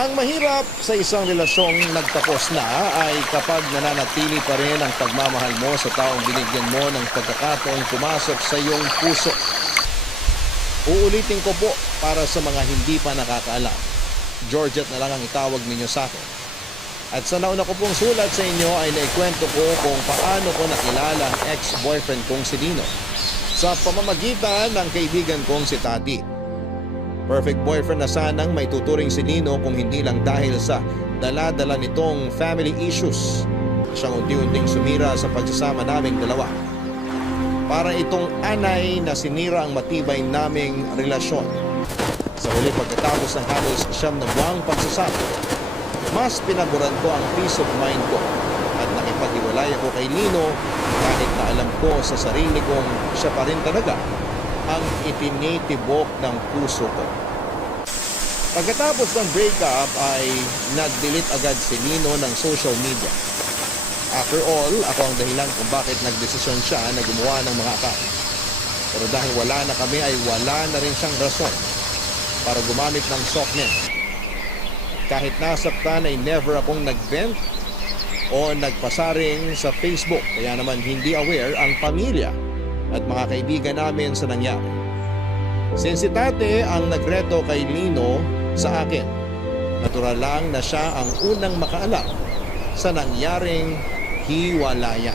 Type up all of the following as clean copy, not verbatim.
Ang mahirap sa isang relasyong nagtapos na ay kapag nananatili pa rin ang pagmamahal mo sa taong binigyan mo ng pagkakataong pumasok sa iyong puso. Uulitin ko po para sa mga hindi pa nakakaalam. Georgette na lang ang itawag ninyo sa akin. At sa nauna ko pong sulat sa inyo ay naikwento ko kung paano ko nakilala ang ex-boyfriend kong si Dino sa pamamagitan ng kaibigan kong si Tati. Perfect boyfriend na sanang may tuturing si Nino kung hindi lang dahil sa dala-dala nitong family issues. Siyang unti-unting sumira sa pagsasama naming dalawa. Para itong anay na sinira ang matibay naming relasyon. Sa huli pagkatapos ng halos 9 na buwang pagsasama, mas pinaguran ko ang peace of mind ko at nakipag-iwalay ako kay Nino kahit na alam ko sa sarili kong siya pa rin talaga ang itinitibok ng puso ko. Pagkatapos ng breakup ay nag-delete agad si Nino ng social media. After all, ako ang dahilan kung bakit nagdesisyon siya na gumawa ng mga akala. Pero dahil wala na kami ay wala na rin siyang rason para gumamit ng softnet. Kahit nasaktan ay never akong nag-vent o nagpasaring sa Facebook. Kaya naman hindi aware ang pamilya at mga kaibigan namin sa nangyari. Since si Tate ang nagreto kay Nino sa akin, natural lang na siya ang unang makaalam sa nangyaring hiwalayan.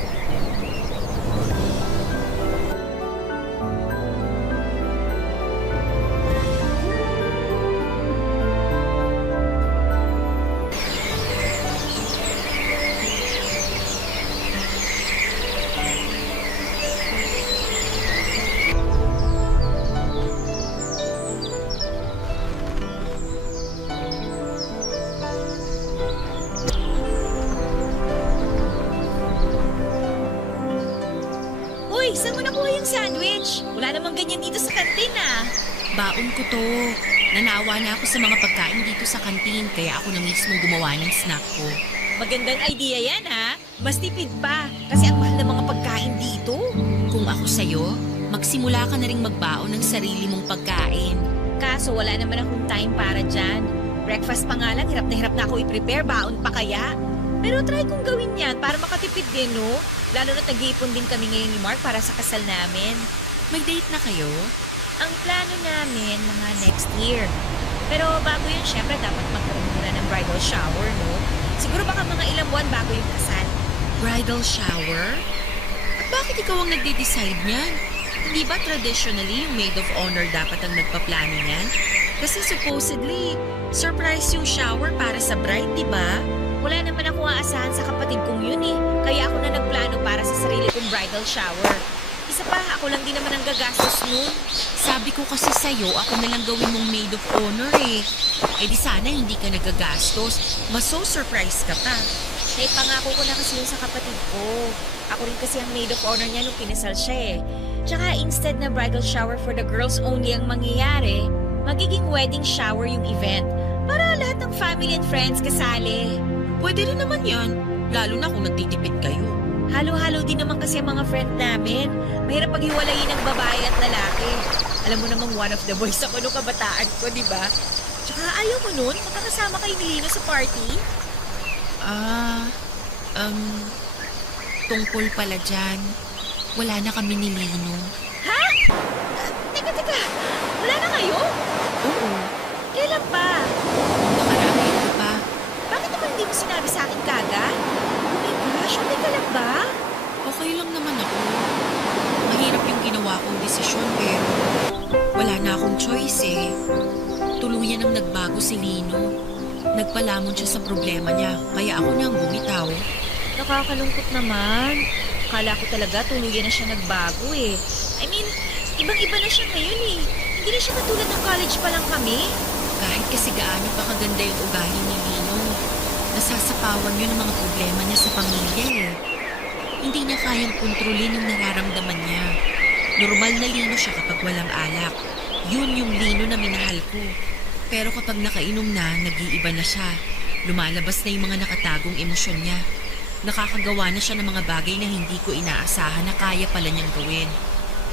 Uy, saan mo nakuha yung sandwich? Wala namang ganyan dito sa kantin ah. Baon ko to. Nanawa na ako sa mga pagkain dito sa kantin, kaya ako na mismo gumawa ng snack ko. Magandang idea yan ha. Mas tipid pa. Kasi ang mahal ng mga pagkain dito. Kung ako sa'yo, magsimula ka na ring magbaon ng sarili mong pagkain. Kaso wala naman akong time para dyan. Breakfast pa nga lang, hirap na ako i-prepare. Baon pa kaya? Pero try kong gawin yan para makatipid din, no? Lalo na tag-iipon din kami ngayon ni Mark para sa kasal namin. May date na kayo? Ang plano namin, mga next year. Pero bago yun, syempre dapat magkaroon muna ng bridal shower, no? Siguro baka mga ilang buwan bago yung kasal. Bridal shower? At bakit ikaw ang nagde-decide niyan? Hindi ba traditionally yung maid of honor dapat ang nagpaplano niyan? Kasi supposedly, surprise yung shower para sa bride, di ba? Wala naman ako aasahan sa kapatid kong yun eh. Kaya ako na nagplano para sa sarili kong bridal shower. Isa pa, ako lang din naman ang gagastos nun. Sabi ko kasi sa'yo, ako na lang gawin mong maid of honor eh. Eh di sana hindi ka nagagastos. Mas so surprise ka pa. Eh, pangako ko na kasi yun sa kapatid ko. Ako rin kasi ang maid of honor niya nung kinasal siya eh. Tsaka instead na bridal shower for the girls only ang mangyayari, magiging wedding shower yung event. Para lahat ng family and friends kasali. Pwede rin naman yan, lalo na kung nagtitipid kayo. Halo-halo din naman kasi ang mga friend namin. Mahirap paghiwalayin ng babae at lalaki. Alam mo namang one of the boys ako nung kabataan ko, di ba? Tsaka ayaw mo nun, makakasama kay Nilino sa party? Tungkol pala dyan, wala na kami ni Lino. Ha? Teka. Wala na kayo? Oo, Kailan pa? nakarami ito pa. Bakit naman hindi mo sinabi sa akin kaga? Oh my gosh, okay ka lang ba? Okay lang naman ako. Mahirap yung ginawa kong desisyon pero wala na akong choice eh. Tuluyan ang nagbago si Lino. Nagpalamon siya sa problema niya, kaya ako na ang bumitaw. Nakakalungkot naman. Akala ko talaga tuluyan na siya nagbago eh. I mean, ibang-iba na siya ngayon eh. Hindi na siya katulad ng college pa lang kami. Kahit kasi gaano pa kaganda yung ugali ni Lino, nasasapawan yun ang mga problema niya sa pamilya eh. Hindi niya kayang kontrolin yung nararamdaman niya. Normal na Lino siya kapag walang alak. Yun yung Lino na minahal ko. Pero kapag nakainom na, nag-iiba na siya. Lumalabas na yung mga nakatagong emosyon niya. Nakakagawa na siya ng mga bagay na hindi ko inaasahan na kaya pala niyang gawin.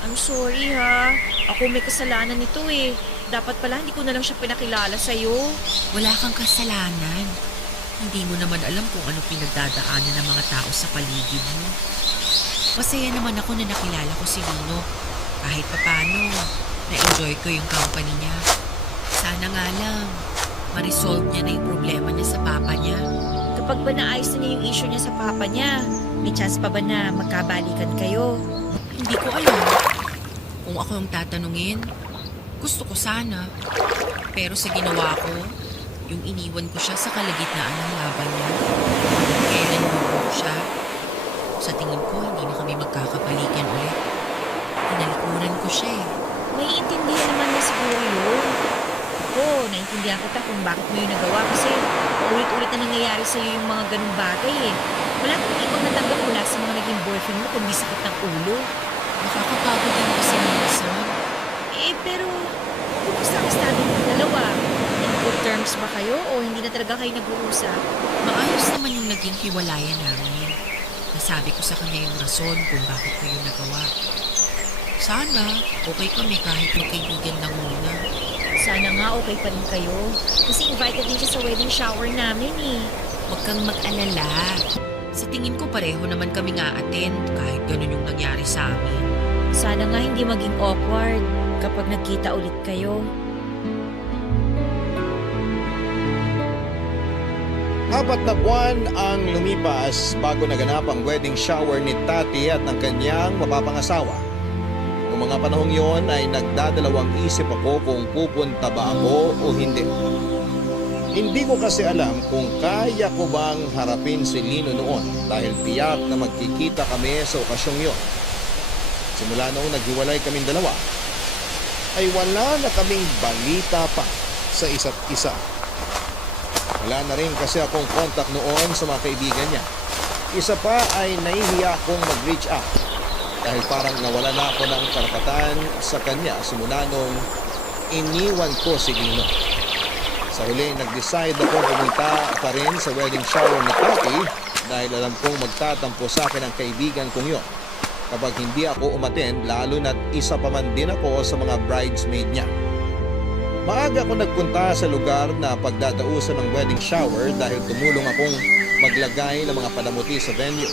I'm sorry ha. Ako may kasalanan nito eh. Dapat pala hindi ko na lang siya pinakilala sa'yo. Wala kang kasalanan. Hindi mo naman alam kung ano pinagdadaanan ng mga tao sa paligid mo. Masaya naman ako na nakilala ko si Lino. Kahit papano, na-enjoy ko yung company niya. Sana nga lang, ma-resolve niya na yung problema niya sa papa niya. Kapag ba naayos na niya yung issue niya sa papa niya, may chance pa ba na magkabalikan kayo? Hindi ko alam. Kung ako ang tatanungin, gusto ko sana. Pero sa ginawa ko, yung iniwan ko siya sa kalagitnaan ng laban niya. Kailan mo siya? Sa tingin ko, hindi na kami magkakapalikan ulit. Pinalikuran ko siya eh. Naiintindihan naman niya siguro yun. Oo, naiintindihan kita kung bakit mo yun nagawa kasi ulit-ulit na nangyayari sa'yo yung mga ganung bagay eh. Wala kang ibang natanggap mula sa mga naging boyfriend mo kundi sakit ng ulo. Nakakapagod din kasi minsan. Pero kumusta ang estado ng dalawa? In good terms ba kayo o hindi na talaga kayo nag-uusap? Maayos naman yung naging hiwalayan namin. Nasabi ko sa kanya yung rason kung bakit ko yun nagawa. Sana, okay kami kahit magkaibigan lang muna. Sana nga okay pa rin kayo. Kasi invited din siya sa wedding shower namin eh. Huwag kang mag-alala. Sa tingin ko pareho naman kami nga attend kahit ganun yung nangyari sa amin. Sana nga hindi maging awkward kapag nagkita ulit kayo. 4 na buwan ang lumipas bago naganap ang wedding shower ni Tati at ng kanyang mapapangasawa. Noong mga panahong yon ay nagdadalawang isip ako kung pupunta ba ako o hindi. Hindi ko kasi alam kung kaya ko bang harapin si Lino noon dahil tiyak na magkikita kami sa okasyong yon. Simula noong naghiwalay kaming dalawa, ay wala na kaming balita pa sa isa't isa. Wala na rin kasi akong contact noon sa mga kaibigan niya. Isa pa ay nahihiya akong mag-reach out dahil parang nawala na ako ng karapatan sa kanya simula nung iniwan ko si Lino. Sa huli, nag-decide ako pumunta pa rin sa wedding shower ni Tati dahil alam kong magtatampo sa akin ang kaibigan kong yon. Kapag hindi ako umattend, lalo na't isa pa man din ako sa mga bridesmaid niya. Maaga ako nagpunta sa lugar na pagdadausan ng wedding shower dahil tumulong akong maglagay ng mga palamuti sa venue.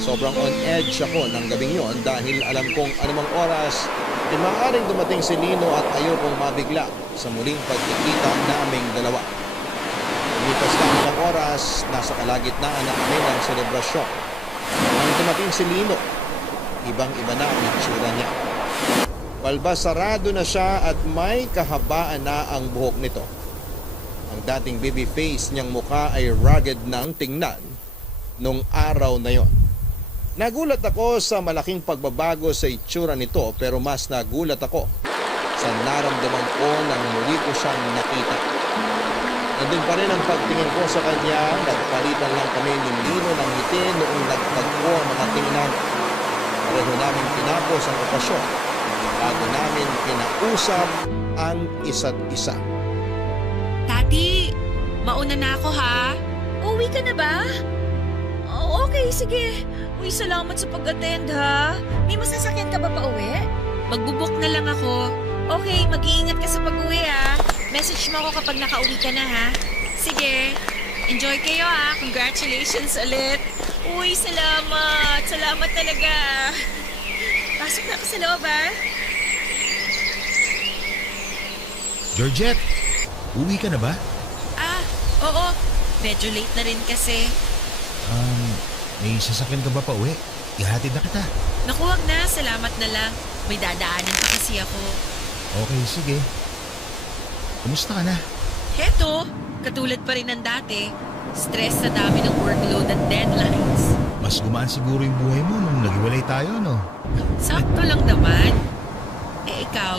Sobrang on edge ako ng gabing yon dahil alam kong anumang oras ay maaaring dumating si Lino at ayokong mabigla sa muling pagkikita naming dalawa. Lumipas lang ng oras, nasa kalagitnaan na kami ng selebrasyon. Nang dumating si Lino, ibang-iba na ang itsura niya. Balbasarado na siya at may kahabaan na ang buhok nito. Ang dating baby face niyang mukha ay rugged ng tingnan nung araw na yon. Nagulat ako sa malaking pagbabago sa itsura nito pero mas nagulat ako sa naramdaman ko nang muli ko siyang nakita. Nandun pa rin ang pagtingin ko sa kanya, nagpalitan lang kami ni Lino ng ngiti noong nagtagpo ang mga tingnan. Pareho namin tinapos ang okasyon bago namin kinausap ang isa't isa. Tati, mauna na ako ha. Uwi ka na ba? Oh, okay, sige. Uy, salamat sa pag-attend ha. May masasakyan ka ba pa uwi? Magbubuk na lang ako. Okay, mag-iingat ka sa pag-uwi ha. Message mo ako kapag nakauwi ka na ha. Sige, enjoy kayo ha. Congratulations ulit. Uy, salamat. Salamat talaga. Pasok na ako sa loob ha. Georgette, uwi ka na ba? Oo. Medyo late na rin kasi. May sasakyan ka ba pa uwi? Ihatid na kita. Naku, wag na. Salamat na lang. May dadaanin pa kasi ako. Okay, sige. Kumusta ka na? Heto, katulad pa rin ng dati. Stress sa dami ng workload at deadlines. Mas gumaan siguro yung buhay mo nung naghiwalay tayo, no? Sakto lang naman. Ikaw,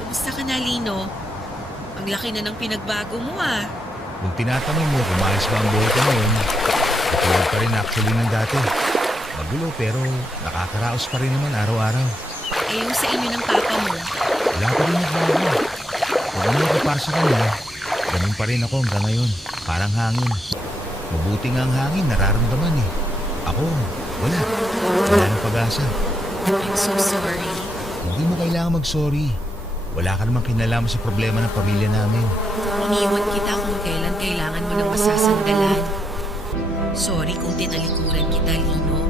kumusta ka na, Lino? Ang laki na ng pinagbago mo ah. Kung tinatanong mo kung maayos ba ang buhay ko ngayon, katulad pa rin actually ng dati. Magulo pero nakakaraos pa rin naman araw-araw. Yung sa inyo ng papa mo. Wala pa rin nagbago. Kung ano ako para sa kanya, ganun pa rin ako hanggang ngayon. Parang hangin. Mabuti nga ang hangin, nararamdaman eh. Ako, wala. Wala ng pag-asa. I'm so sorry. Hindi mo kailangan mag-sorry. Wala ka namang kinalaman sa problema ng pamilya namin. Iniwan kita kung kailan kailangan mo ng masasandalan. Sorry kung tinalikuran kita, Lino.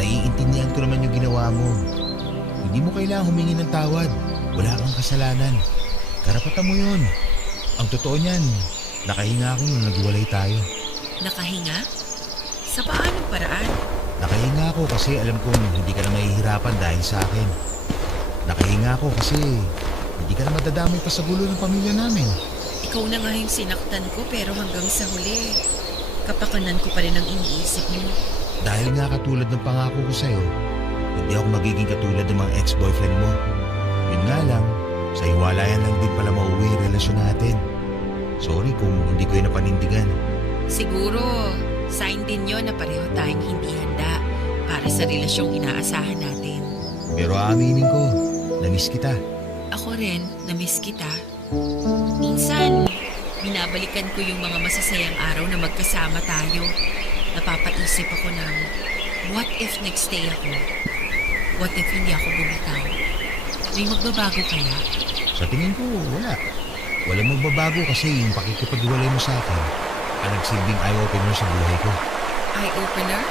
Naiintindihan ko naman yung ginawa mo. Hindi mo kailangang humingi ng tawad. Wala kang kasalanan. Karapatan mo yun. Ang totoo niyan, nakahinga ako nung naghiwalay tayo. Nakahinga? Sa paanong paraan? Nakahinga ako kasi alam kong hindi ka na mahihirapan dahil sa akin. Nakahinga ako kasi hindi ka na madadamay pa sa gulo ng pamilya namin. Ikaw na nga yung sinaktan ko pero hanggang sa huli, kapakanan ko pa rin ang iniisip mo. Dahil nga katulad ng pangako ko sa'yo, hindi ako magiging katulad ng mga ex-boyfriend mo. Yun nga lang, sa hiwalayan lang din pala mauwi ang relasyon natin. Sorry kung hindi ko yun napanindigan. Siguro, sign din yon na pareho tayong hindi handa para sa relasyong inaasahan natin. Pero aaminin ko, na-miss kita. Ako rin, na-miss kita. Minsan, binabalikan ko yung mga masasayang araw na magkasama tayo. Napapaisip ako ng, what if nagstay ako? What if hindi ako bumitaw? May magbabago kaya? Sa tingin ko, wala. Walang magbabago kasi yung pakikipag-iwalay mo sa akin ang nagsilbing eye-opener sa buhay ko. Eye-opener?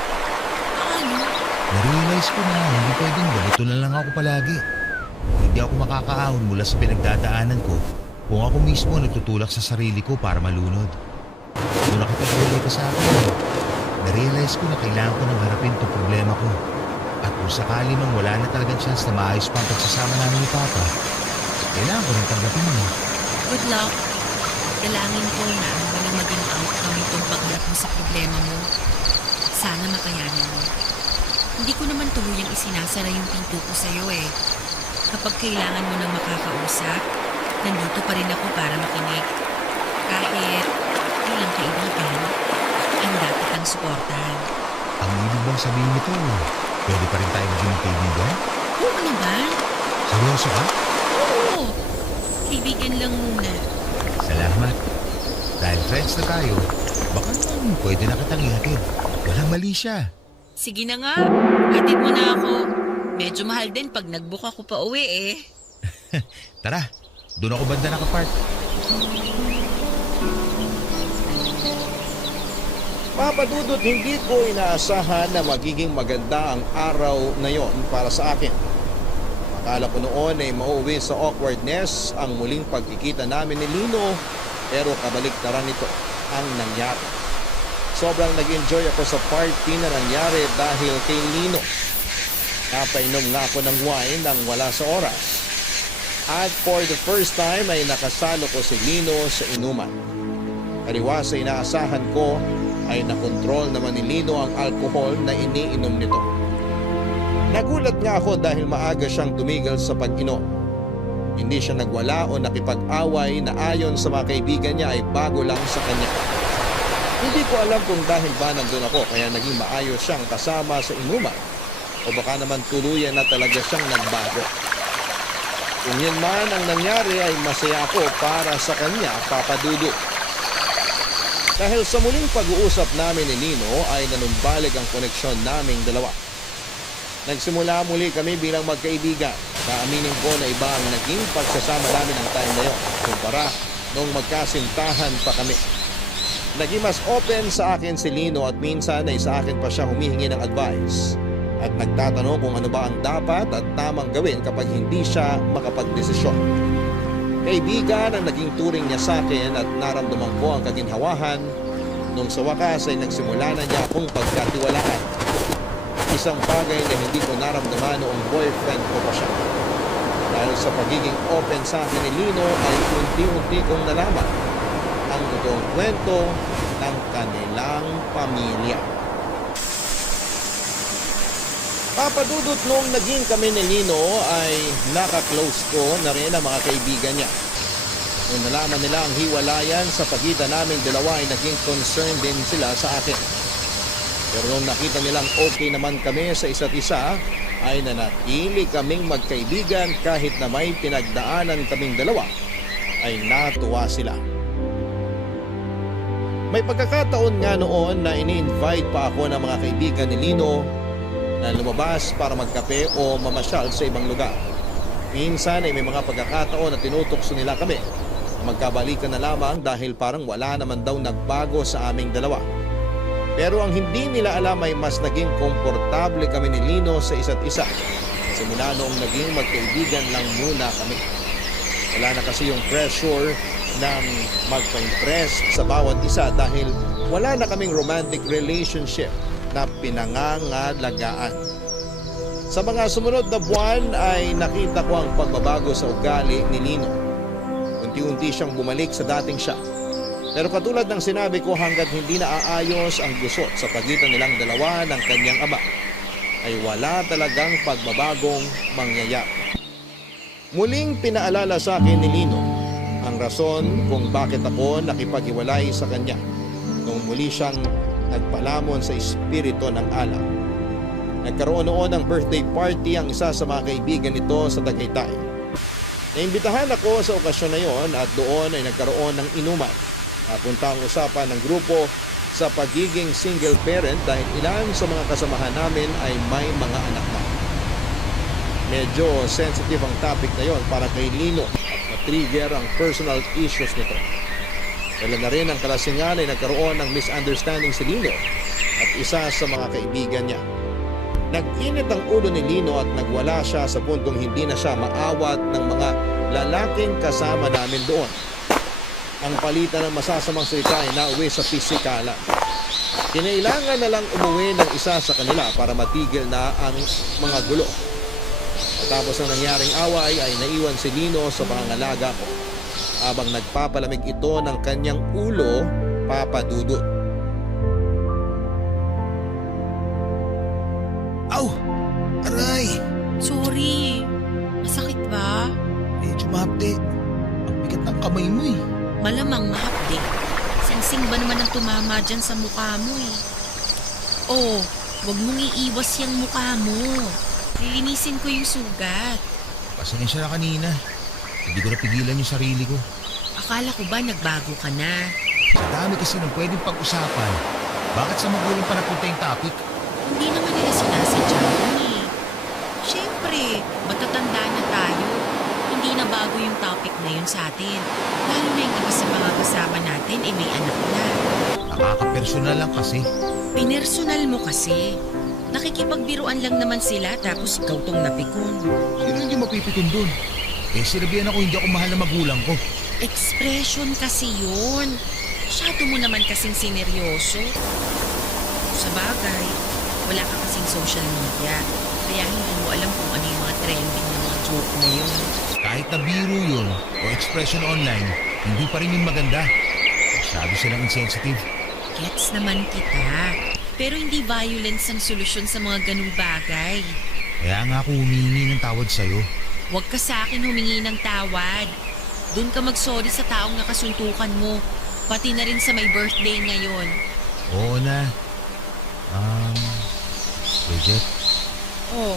Paano? Narealize ko na hindi pwedeng ganito na lang ako palagi. Hindi ako makakaahon mula sa pinagdadaanan ko kung ako mismo nagtutulak sa sarili ko para malunod. Kung nakipag-iwalay ka sa akin, narealize ko na kailangan ko nang harapin itong problema ko. At kung sakali mang wala na talagang chance na maayos pa ang pagsasama namin ni Papa, kailangan ko rin tanggapin mo. Good luck. Dalangin ko na ano man ang maging outcome itong pagharap mo sa problema mo. Sana makayanin mo. Hindi ko naman tuluyang isinasara yung pinto ko sa'yo eh. Kapag kailangan mo ng makakausap, nandito pa rin ako para makinig. Kahit bilang kaibigan, handa kitang suportahan. Ang ibig bang sabihin nito, pwede pa rin tayo maging kaibigan? Oo naman. Seryoso ka? Oo. Kaibigan lang muna. Salamat. Dahil friends na tayo, baka naman pwede na kitang ihatid. Walang mali siya. Sige na nga. Hatid mo na ako. Medyo mahal din pag nag-book ako pa uwi eh. Tara, doon ako banda nakapark. Papadudot, hindi ko inaasahan na magiging maganda ang araw na yon para sa akin. Akala ko noon ay mauwi sa awkwardness ang muling pagkikita namin ni Lino, pero kabaliktaran nito ang nangyari. Sobrang nag-enjoy ako sa party na nangyari dahil kay Lino. Napainom nga ako ng wine nang wala sa oras. At for the first time ay nakasalo ko si Lino sa inuman. Kaliwa sa inaasahan ko ay nakontrol naman ni Lino ang alkohol na iniinom nito. Nagulat nga ako dahil maaga siyang tumigil sa pag-inom. Hindi siya nagwala o nakipag-away na ayon sa mga kaibigan niya ay bago lang sa kanya. Hindi ko alam kung dahil ba nandun ako kaya naging maayos siyang kasama sa inuman o baka naman tuluyan na talaga siyang nagbago. Kung yun man ang nangyari ay masaya ako para sa kanya, Papa Dudu. Dahil sa muling pag-uusap namin ni Lino ay nanumbalik ang koneksyon naming dalawa. Nagsimula muli kami bilang magkaibigan. Naaminin ko na iba ang naging pagsasama namin ng time na yun kumpara nung magkasintahan pa kami. Naging mas open sa akin si Lino at minsan ay sa akin pa siya humihingi ng advice at nagtatanong kung ano ba ang dapat at tamang gawin kapag hindi siya makapagdesisyon. Kaibigan ang naging turing niya sa akin at naramdaman ko ang kaginhawahan nung sa wakas ay nagsimula na niya akong pagkatiwalaan. Isang bagay na hindi ko naramdaman noong boyfriend ko pa siya. Dahil sa pagiging open sa akin ni Lino ay unti-unti kong nalaman ang totoong kwento ng kanilang pamilya. Papadudot nung naging kami ni Lino ay naka-close ko na rin ang mga kaibigan niya. Nung nalaman nila ang hiwalayan sa pagitan naming dalawa ay naging concerned din sila sa akin. Pero nung nakita nilang okay naman kami sa isa't isa, ay nanatili kaming magkaibigan kahit na may pinagdaanan kaming dalawa, ay natuwa sila. May pagkakataon nga noon na ini-invite pa ako ng mga kaibigan ni Lino na lumabas para magkape o mamasyal sa ibang lugar. Minsan ay may mga pagkakataon na tinutokso nila kami na magkabalikan na lamang dahil parang wala naman daw nagbago sa aming dalawa. Pero ang hindi nila alam ay mas naging komportable kami ni Lino sa isa't isa. Simula noong naging magkaibigan lang muna kami. Wala na kasi yung pressure ng magpa-impress sa bawat isa dahil wala na kaming romantic relationship na pinangangalagaan. Sa mga sumunod na buwan ay nakita ko ang pagbabago sa ugali ni Lino. Unti-unti siyang bumalik sa dating siya. Pero katulad ng sinabi ko, hanggat hindi naaayos ang gusot sa pagitan nilang dalawa ng kanyang ama, ay wala talagang pagbabagong mangyayari. Muling pinaalala sa akin ni Lino ang rason kung bakit ako nakipaghiwalay sa kanya nung muli siyang nagpalamon sa espiritu ng alak. Nagkaroon noon ng birthday party ang isa sa mga kaibigan nito sa Tagaytay. Naimbitahan ako sa okasyon na yon at doon ay nagkaroon ng inuman. Napunta ang usapan ng grupo sa pagiging single parent dahil ilan sa mga kasamahan namin ay may mga anak na. Medyo sensitive ang topic na yon para kay Lino at matrigger ang personal issues nito. Dahil na rin ang kalasingan ay nagkaroon ng misunderstanding si Lino at isa sa mga kaibigan niya. Nag-init ang ulo ni Lino at nagwala siya sa puntong hindi na siya maawat ng mga lalaking kasama namin doon. Ang palitan ng masasamang salita ay nauwi sa pisikalan. Kinailangan na lang umuwi ng isa sa kanila para matigil na ang mga gulo. Matapos ang nangyaring away ay naiwan si Lino sa pangangalaga ko habang nagpapalamig ito ng kanyang ulo, Papa Dudut. Aw! Aray! Sorry. Masakit ba? Medyo mahapde. Ang bigat ng kamay mo eh. Malamang mahapdi. Singsing ba naman ang tumama dyan sa mukha mo eh? Oh, wag mong iiwas yung mukha mo. Lilinisin ko yung sugat. Pasensya na kanina. Hindi ko napigilan yung sarili ko. Akala ko ba nagbago ka na? Sa dami kasi ng pwedeng pag-usapan. Bakit sa magulang pa napunta yung topic? Hindi naman nila sinasadya yun eh. Siyempre, matatanda na tayo. Hindi na bago yung topic na yun sa atin. Lalo na yung iba sa mga kasama natin ay may anak na. Nakaka-personal lang kasi. Pinersonal mo kasi. Nakikipagbiruan lang naman sila tapos ikaw tong napikon. Sino hindi mapipikon dun? Eh sinabihan ako hindi ako mahal na magulang ko. Expression kasi yun. Masyado mo naman kasing sineryoso. Sa bagay, wala ka kasing social media. Kaya hindi mo alam kung ano yung mga trending na mga joke na yun. Kahit na biro yun o expression online, hindi pa rin yung maganda. Masyado silang insensitive. Gets naman kita. Pero hindi violence ang solusyon sa mga ganung bagay. Kaya nga ako humingi ng tawad sa'yo. Huwag ka sa akin humingi ng tawad. Doon ka mag-sorry sa taong nakasuntukan mo. Pati na rin sa may birthday ngayon. Oo na. Bridget, Oh,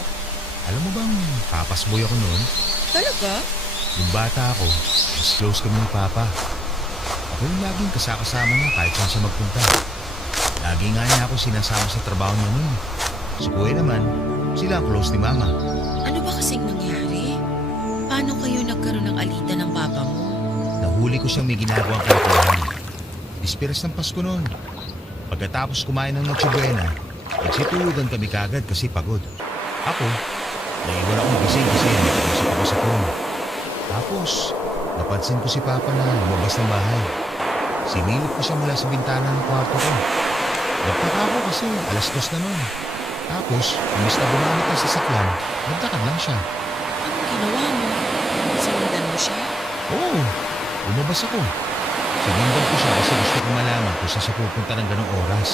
alam mo bang papasboy ako noon? talaga? Yung bata ako, mas close kami ni Papa. Ako yung laging kasakasama niya kahit saan siya magpunta. Lagi nga niya ako sinasama sa trabaho niya noon. Si Kuya naman, sila ang close ni Mama. Ano ba kasing nangyari? Paano kayo nagkaroon ng alitan ng papa mo? Nahuli ko siyang may ginagawang kalokohan. Dispiras ng Pasko noon. Pagkatapos kumain ng Noche Buena, nagsitulugan kami kagad kasi pagod. Ako, naiwan ako magising kasi nag-usap ako sa phone. Tapos, napansin ko si Papa na lumabas ng bahay. Sinilip ko siya mula sa bintana ng kwarto ko. Nagtaka ako kasi alas 2 na noon. Tapos, imbis na bumalik ang sasakyan, nagtakad lang siya. Anong ginawa mo? Sinundan mo siya? Oo, lumabas ako. Sinundan ko siya kasi gusto ko malaman kung saan siya pupunta ng ganong oras.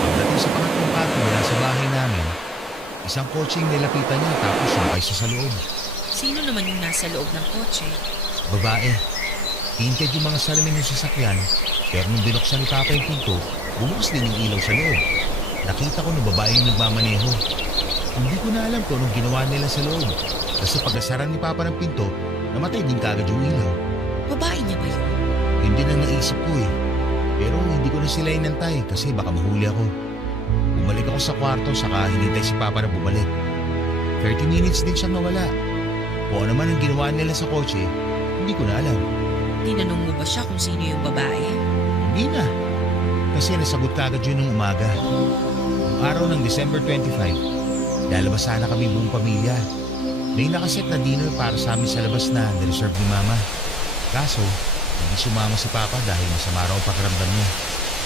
Pagdating sa pangatlong kanto mula sa bahay namin, isang kotseng nilapitan niya tapos sumakay siya sa loob. Sino naman yung nasa loob ng kotse? Babae. Tinted yung mga salamin ng sasakyan, pero nung binuksan ni Papa yung pinto, bumukas din yung ilaw sa loob. Nakita ko na babae yung nagmamaneho. Hindi ko na alam kung anong ginawa nila sa loob. Kasi pagkasara ni Papa ng pinto, namatay din kagad yung ilaw. Babae niya ba yun? Hindi na naisip ko eh. Pero hindi ko na sila inantay kasi baka mahuli ako. Bumalik ako sa kwarto saka hinintay si Papa na bumalik. 30 minutes din siyang nawala. Kung ano man ang ginawa nila sa kotse, hindi ko na alam. Tinanong mo ba siya kung sino yung babae? Hindi na. Kasi nasagot kagad yun ng umaga. Ang araw ng December 25, lalabas sana kami buong pamilya. May nakaset na dinner para sa amin sa labas na nireserve ni Mama. Kaso, hindi sumama si Papa dahil masama raw ang pakiramdam niya.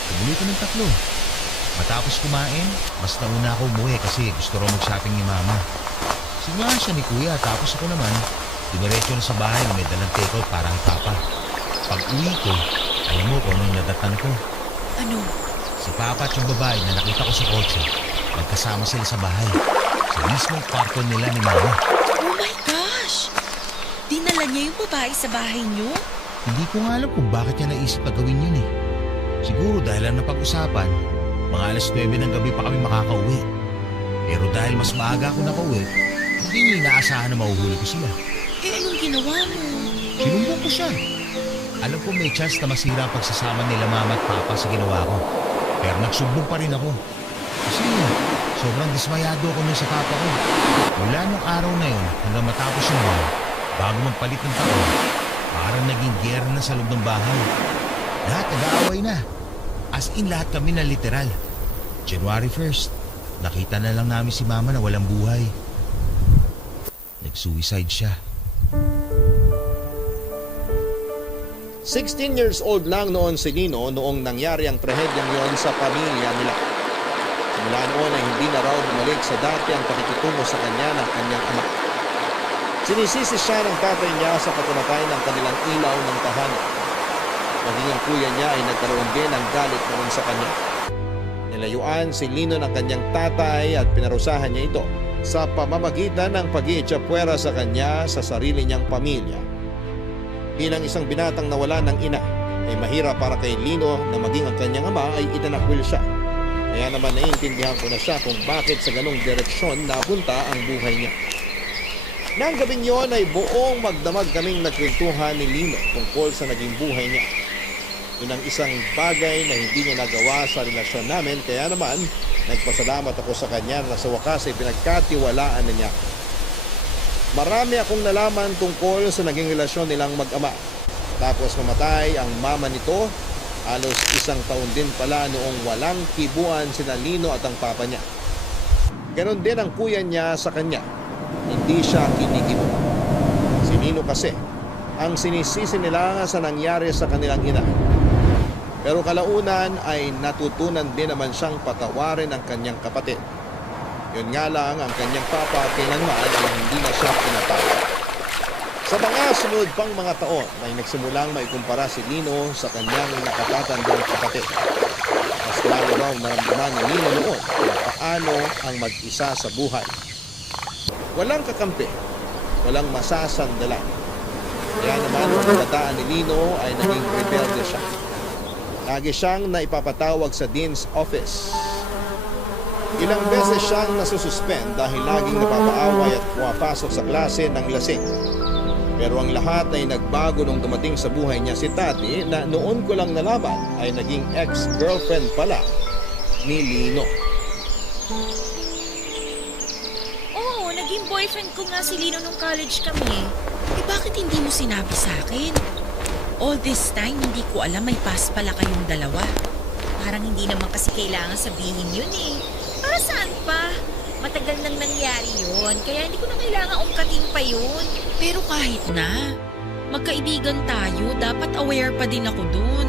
Tumuloy kami ng 3. Matapos kumain, mas nauna ako umuwi kasi gusto raw mag-shopping ni Mama. Sinyahan siya ni Kuya tapos ako naman, dimiretso na sa bahay na may dalang takeout para kay Papa. Pag uwi ko, alam mo kung anong nadatnan ko. Ano? Si Papa at yung babae na nakita ko sa kotse, magkasama sila sa bahay. Sa mismong kwarto nila ni Mama. Oh my gosh! Dinala niya yung babae sa bahay niyo? Hindi ko nga alam kung bakit niya naisip na gawin yun eh. Siguro dahil lang napag-usapan, mga alas 9 ng gabi pa kami makakauwi. Pero dahil mas maaga ako nakauwi, hindi niya inaasahan na mahuhuli ko sila. Eh anong ginawa mo? Sinumbong ko siya. Alam ko may chance na masira ang pagsasama nila Mama at Papa sa ginawa ko. Pero nagsumbong pa rin ako. Kasi sobrang dismayado ako nun sa Papa ko. Mula nung araw na yun hanggang matapos yung buwan, bago magpalit ng taon, parang naging giyera na sa loob ng bahay. Lahat nag-aaway na. As in lahat kami na literal. January 1st, nakita na lang namin si Mama na walang buhay. Nag-suicide siya. 16 years old lang noon si Lino noong nangyari ang trahedyang yon sa pamilya nila. Mula noon ay hindi na raw bumalik sa dati ang pakikitungo sa kanya ng kanyang ama. Sinisisi siya ng tatay niya sa pagkamatay ng kanilang ilaw ng tahanan. Maging ang kuya niya ay nagkaroon din ng galit noon sa kanya. Nilayuan si Lino ng kanyang tatay at pinarusahan niya ito sa pamamagitan ng pag-iitsapwera sa kanya sa sarili niyang pamilya. Bilang isang binatang nawala ng ina, ay mahirap para kay Lino na maging ang kanyang ama ay itanakwil siya. Kaya naman naiintindihan ko na siya kung bakit sa ganong direksyon napunta ang buhay niya. Nang gabing yon ay buong magdamag kaming nagkwentuhan ni Lino tungkol sa naging buhay niya. Yun ang isang bagay na hindi niya nagawa sa relasyon namin, kaya naman nagpasalamat ako sa kanya na sa wakas ay pinagkatiwalaan na niya. Marami akong nalaman tungkol sa naging relasyon nilang mag-ama. Tapos mamatay ang mama nito, halos 1 taon din pala noong walang kibuan sina Lino at ang papa niya. Ganon din ang kuya niya sa kanya. Hindi siya kinikibo. Si Lino kasi ang sinisisi nila sa nangyari sa kanilang ina. Pero kalaunan ay natutunan din naman siyang patawarin ang kanyang kapatid. Yun nga lang ang kanyang papa kailanman ay hindi na siya pinatawad. Sa mga sunod pang mga taon ay nagsimulang maikumpara si Lino sa kanyang nakatatandang kapatid. Mas lalo raw naramdaman ni Lino noon kung paano ang mag-isa sa buhay. Walang kakampi, walang masasandalan. Kaya naman ang kabataan ni Lino ay naging rebelde siya. Lagi siyang naipapatawag sa Dean's Office. Ilang beses siyang nasususpend dahil laging napapaaway at pumapasok sa klase ng lasing. Pero ang lahat ay nagbago nung dumating sa buhay niya si Tati na noon ko lang nalaman ay naging ex-girlfriend pala ni Lino. Oo, naging boyfriend ko nga si Lino nung college kami. Eh bakit hindi mo sinabi sa akin? All this time, hindi ko alam may past pala kayong dalawa. Parang hindi naman kasi kailangan sabihin yun eh. Para saan pa? Matagal nang nangyari yun, kaya hindi ko na kailangan ungkatin pa yun. Pero kahit na, magkaibigan tayo, dapat aware pa din ako dun.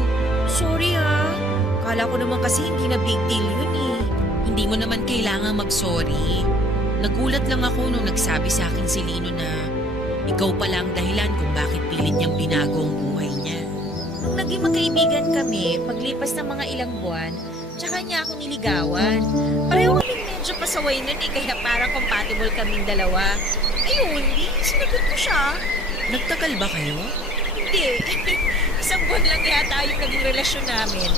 Sorry ha. Kala ko naman kasi hindi na big deal yun eh. Hindi mo naman kailangan mag-sorry. Nagulat lang ako nung nagsabi sa akin si Lino na ikaw pala ang dahilan kung bakit pilit niyang binago ang buhay niya. Nung naging magkaibigan kami, paglipas ng mga ilang buwan, tsaka niya ako niligawan. Pareho kaming medyo pasaway nun eh, kaya parang compatible kaming dalawa. Ayun, sinagot ko siya. Nagtagal ba kayo? Hindi. 1 buwan lang yata yung naging relasyon namin.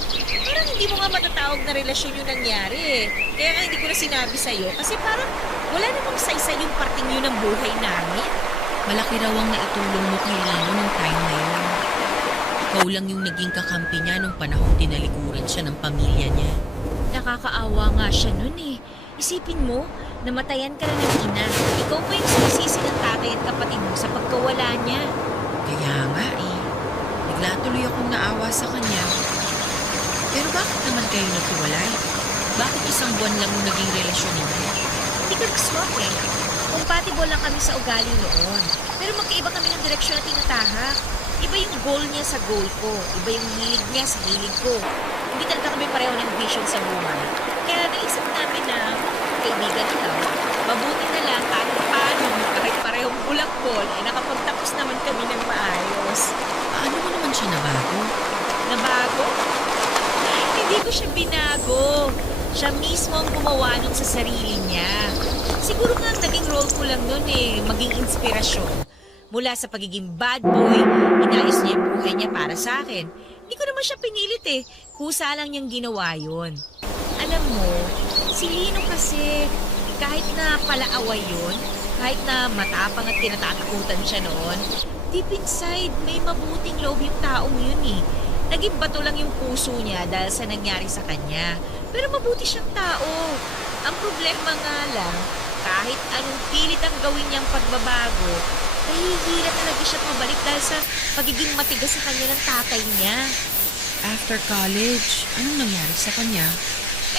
Parang hindi mo nga matatawag na relasyon yung nangyari eh. Kaya nga hindi ko na sinabi sa'yo kasi parang wala namang saysay yung parting yun ng buhay namin. Malaki raw ang naitulong mo kay Lino nung time na yun. Ikaw lang yung naging kakampi niya nung panahon tinalikuran siya ng pamilya niya. Nakakaawa nga siya nun eh. Isipin mo, namatayan ka na ng ina. Ikaw pa yung sinisisi ng tatay at kapatid mo sa tuloy akong naawa sa kanya. Pero bakit naman kayo naghiwalay? Bakit isang buwan lang yung naging relasyon ninyo? Hindi ka nag-swap eh. Compatible lang kami sa ugali noon. Pero magkaiba kami ng direksyon na tinatahak. Iba yung goal niya sa goal ko. Iba yung hilig niya sa hilig ko. Hindi talaga kami pareho ng vision sa buhay. Kaya naisip namin na kaibigan na lang. Mabuti na lang kahit paano, kahit parehong bulakbol, eh nakapagtapos naman kami ng maayos. Paano mo naman siya nabago? Nabago? Hindi ko siya binago. Siya mismo ang gumawa nun sa sarili niya. Siguro nga ang naging role ko lang nun eh, maging inspirasyon. Mula sa pagiging bad boy, inayos niya yung buhay niya para sa akin. Hindi ko naman siya pinilit eh. Kusa lang niyang ginawa yun. Alam mo, si Lino kasi, kahit na palaaway yun, kahit na matapang at kinatatakutan siya noon, deep inside, may mabuting loob yung taong yun eh. Naging bato lang yung puso niya dahil sa nangyari sa kanya. Pero mabuti siyang tao. Ang problema nga lang, kahit anong pilit ang gawin niyang pagbabago, nahihirap talaga siya mabalik dahil sa pagiging matigas sa kanya ng tatay niya. After college, anong nangyari sa kanya?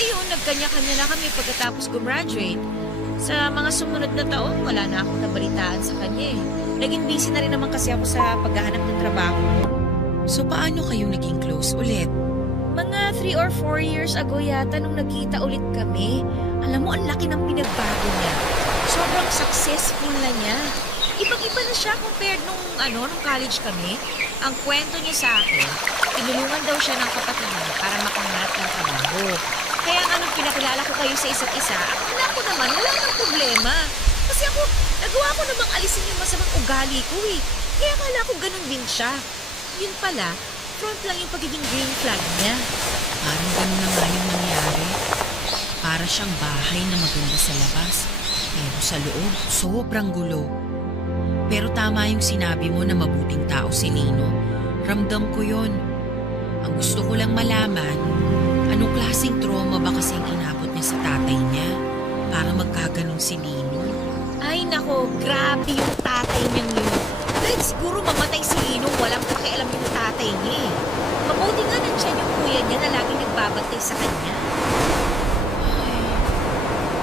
Ayun, nagkanya-kanya na kami pagkatapos gumraduate. Sa mga sumunod na taon, wala na akong nabalitaan sa kanya eh. Naging busy na rin naman kasi ako sa paghahanap ng trabaho. So paano kayo naging close ulit? Mga 3 or 4 years ago yata nung nagkita ulit kami. Alam mo, ang laki ng pinagbago niya. Sobrang successful na niya. Ibang-iba na siya compared nung college kami. Ang kwento niya sa akin, tinulungan daw siya ng kapatid niya para makahanap ng trabaho. Kaya nga nung pinakilala ko kayo sa isa't isa, ako naman, wala nang problema. Kasi ako, nagawa ko namang alisin yung masamang ugali ko eh. Kaya akala ko ganun din siya. Yun pala, front lang yung pagiging green flag niya. Parang ganun na nga yung nangyari. Para siyang bahay na maganda sa labas. Pero sa loob, sobrang gulo. Pero tama yung sinabi mo na mabuting tao si Lino. Ramdam ko yon. Ang gusto ko lang malaman, anong klaseng trauma ba kasing inabot niya sa tatay niya para magkaganon si Lino? Ay nako, grabe yung tatay niyang yun. Kahit siguro mamatay si Lino, walang pakialam yung tatay niya eh. Mabuti nga nandiyan yung kuya niya na laging nagbabantay sa kanya. Ay,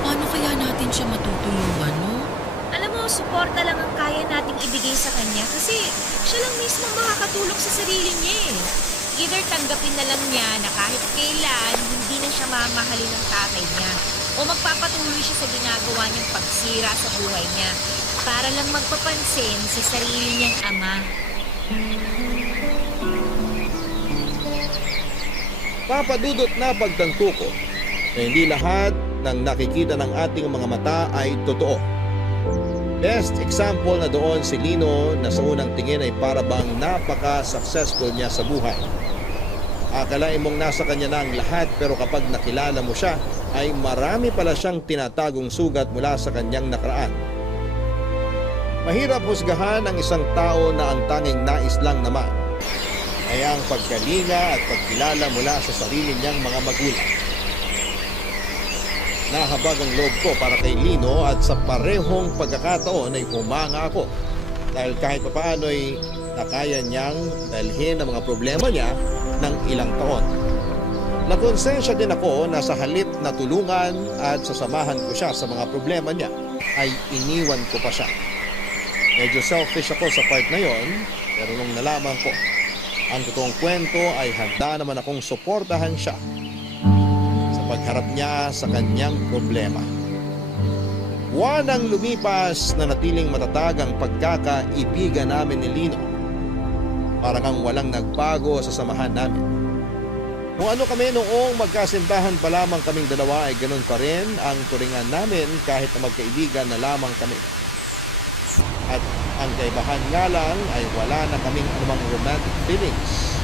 paano kaya natin siya matutulungan, no? Alam mo, suporta lang ang kaya nating ibigay sa kanya kasi siya lang mismo makakatulong sa sarili niya eh. Either tanggapin na lang niya na kahit kailan hindi na siya mamahalin ng tatay niya o magpapatuloy siya sa ginagawa niyang pagsira sa buhay niya para lang magpapansin sa sarili niyang ama. Papadudot na pagtanto ko na hindi lahat ng nakikita ng ating mga mata ay totoo. Best example na doon si Lino na sa unang tingin ay para bang napaka-successful niya sa buhay. Akalain mong nasa kanya na ang lahat pero kapag nakilala mo siya ay marami pala siyang tinatagong sugat mula sa kanyang nakaraan. Mahirap husgahan ang isang tao na ang tanging nais lang naman ay ang pagkalinga at pagkilala mula sa sarili niyang mga magulang. Nahabag ang loob ko para kay Lino at sa parehong pagkakataon ay humanga ako dahil kahit papaano ay nakaya niyang dalhin ang mga problema niya ng ilang taon. Nakonsensya din ako na sa halip na tulungan at sasamahan ko siya sa mga problema niya ay iniwan ko pa siya. Medyo selfish ako sa part na yon, pero nung nalaman ko ang totoong kwento ay handa naman akong suportahan siya sa pagharap niya sa kanyang problema. Buwan ang lumipas na natiling matatag ang pagkakaibigan namin ni Lino. Parang ang walang nagbago sa samahan namin. Kung ano kami noong magkasintahan pa lamang kaming dalawa ay ganun pa rin ang turingan namin kahit na magkaibigan na lamang kami. At ang kaibahan nga lang ay wala na kaming anumang romantic feelings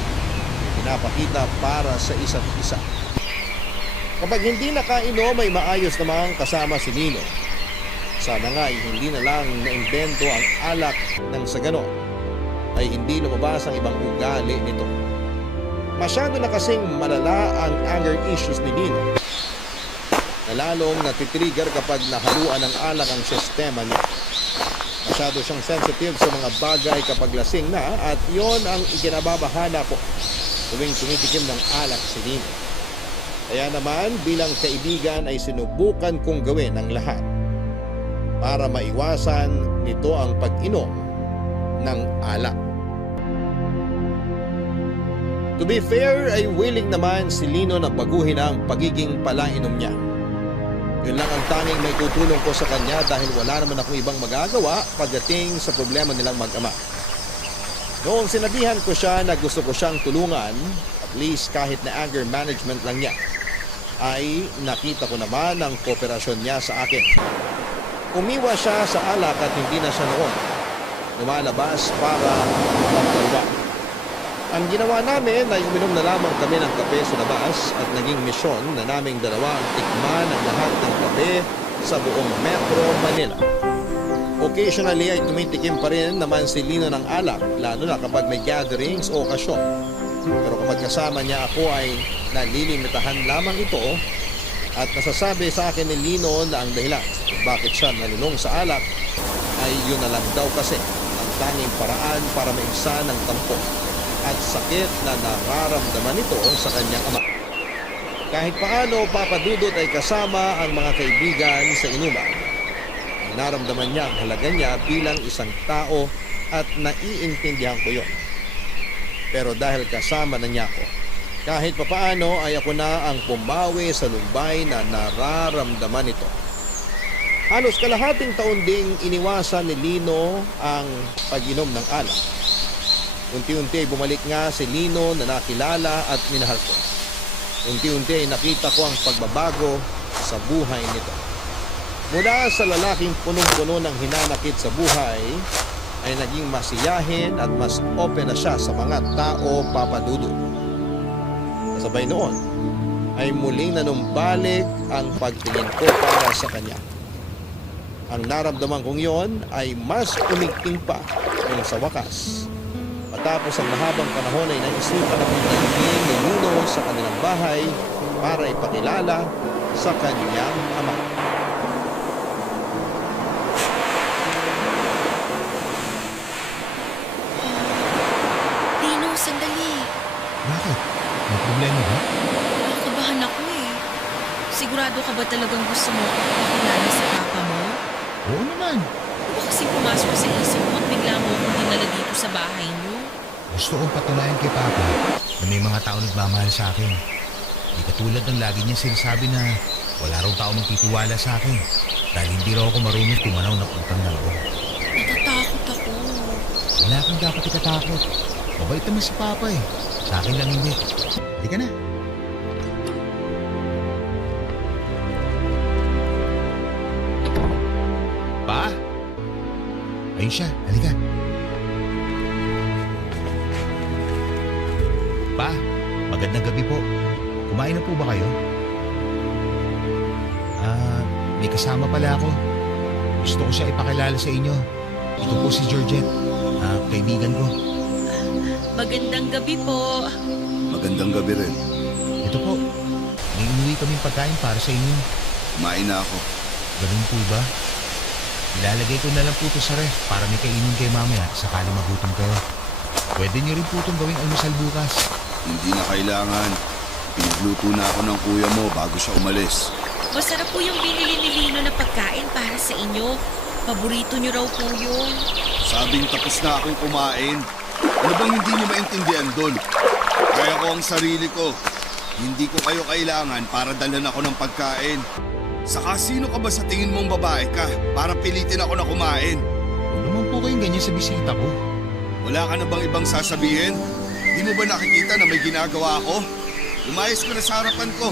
pinapakita para sa isa't isa. Kapag hindi nakainom ay maayos namang kasama si Lino. Sana nga ay hindi na lang naimbento ang alak nang sa ganon ay hindi lumabas ang ibang ugali nito. Masyado na kasing malala ang anger issues ni Lino na lalong natitrigger kapag nahaluan ng alak ang sistema niya. Masyado siyang sensitive sa mga bagay kapag lasing na at yon ang ikinababahala ko tuwing tumitikim ng alak si Lino. Kaya naman bilang kaibigan ay sinubukan kong gawin ang lahat para maiwasan nito ang pag-inom ng alak. To be fair ay willing naman si Lino na baguhin ang pagiging palainom niya. Yun lang ang tanging may tutulong ko sa kanya dahil wala naman akong ibang magagawa pagdating sa problema nilang mag-ama. Noong sinabihan ko siya na gusto ko siyang tulungan, at least kahit na anger management lang niya, ay nakita ko naman ang kooperasyon niya sa akin. Umiwas siya sa alak at hindi na siya noon lumalabas para magdalwa. Ang ginawa namin ay uminom na lamang kami ng kape sa labas at naging misyon na naming dalawa ang tikman ang lahat ng kape sa buong Metro Manila. Occasionally ay tumitikim pa rin naman si Lino ng alak, lalo na kapag may gatherings o okasyon. Pero kapag kasama niya ako ay nalilimitahan lamang ito at nasasabi sa akin ni Lino na ang dahilan kung bakit siya nalulong sa alak ay yun na lang daw kasi ang tanging paraan para maibsan ang tampo at sakit na nararamdaman nito sa kanyang ama. Kahit paano, Papa Dudut ay kasama ang mga kaibigan sa inuman. Naramdaman niya ang halaga niya bilang isang tao at naiintindihan ko yon. Pero dahil kasama na niya ako, kahit papaano ay ako na ang pumawi sa lumbay na nararamdaman nito. Halos kalahating taon ding iniwasan ni Lino ang pag-inom ng alak. Unti-unti ay bumalik nga si Lino na nakilala at minahal ko. Unti-unti ay nakita ko ang pagbabago sa buhay nito. Mula sa lalaking punong-puno ng hinanakit sa buhay, ay naging masiyahin at mas open na siya sa mga tao, Papa Dudut. Kasabay noon, ay muling nanumbalik ang pagtingin ko para sa kanya. Ang naramdaman kong yon ay mas umigting pa nung sa wakas. Matapos ang mahabang panahon ay naisipan akong dalhin ni Lino sa kanilang bahay para ipakilala sa kanyang ama. Lino, sandali. Bakit? May problema ba? Nakakabahan ako eh. Sigurado ka ba talagang gusto mo ako pakilala sa papa mo? Oo naman. Ano ba kasi pumasok sa isip mo at bigla mo akong dinala dito sa bahay mo? Gusto kong patunayan kay Papa na may mga tao nagmamahal sa akin. Di katulad ng lagi niya sinasabi na wala raw tao magtitiwala sa akin dahil hindi raw ako marunong tumanaw ng utang na loob. Natatakot ako. Wala kang dapat ikatakot. Mabait naman si Papa eh. Sa akin lang hindi. Halika na. Pa? Ayun siya. Halika. Pa, magandang gabi po. Kumain na po ba kayo? May kasama pala ako. Gusto ko siya ipakilala sa inyo. Ito po si Georgette. Kaibigan ko. Magandang gabi po. Magandang gabi rin. Ito po. May inuwi kaming pagkain para sa inyo. Kumain na ako. Ganun po ba? Ilalagay ko na lang po ito sa ref para may kainin kayo mamaya sakali magutom kayo. Pwede niyo rin po itong gawing almusal bukas. Hindi na kailangan. Pinagluto na ako ng kuya mo bago siya umalis. Masarap po yung binili ni Lino na pagkain para sa inyo. Paborito niyo raw po yun. Sabing tapos na akong kumain. Ano bang hindi niyo maintindihan doon? Kaya ko ang sarili ko. Hindi ko kayo kailangan para dalhan ako ng pagkain. Saka sino ka ba sa tingin mong babae ka para pilitin ako na kumain? Huwag naman po kayong ganyan sa bisita ko. Wala ka na bang ibang sasabihin? Di mo ba nakikita na may ginagawa ako? Lumayas ka na sa harapan ko.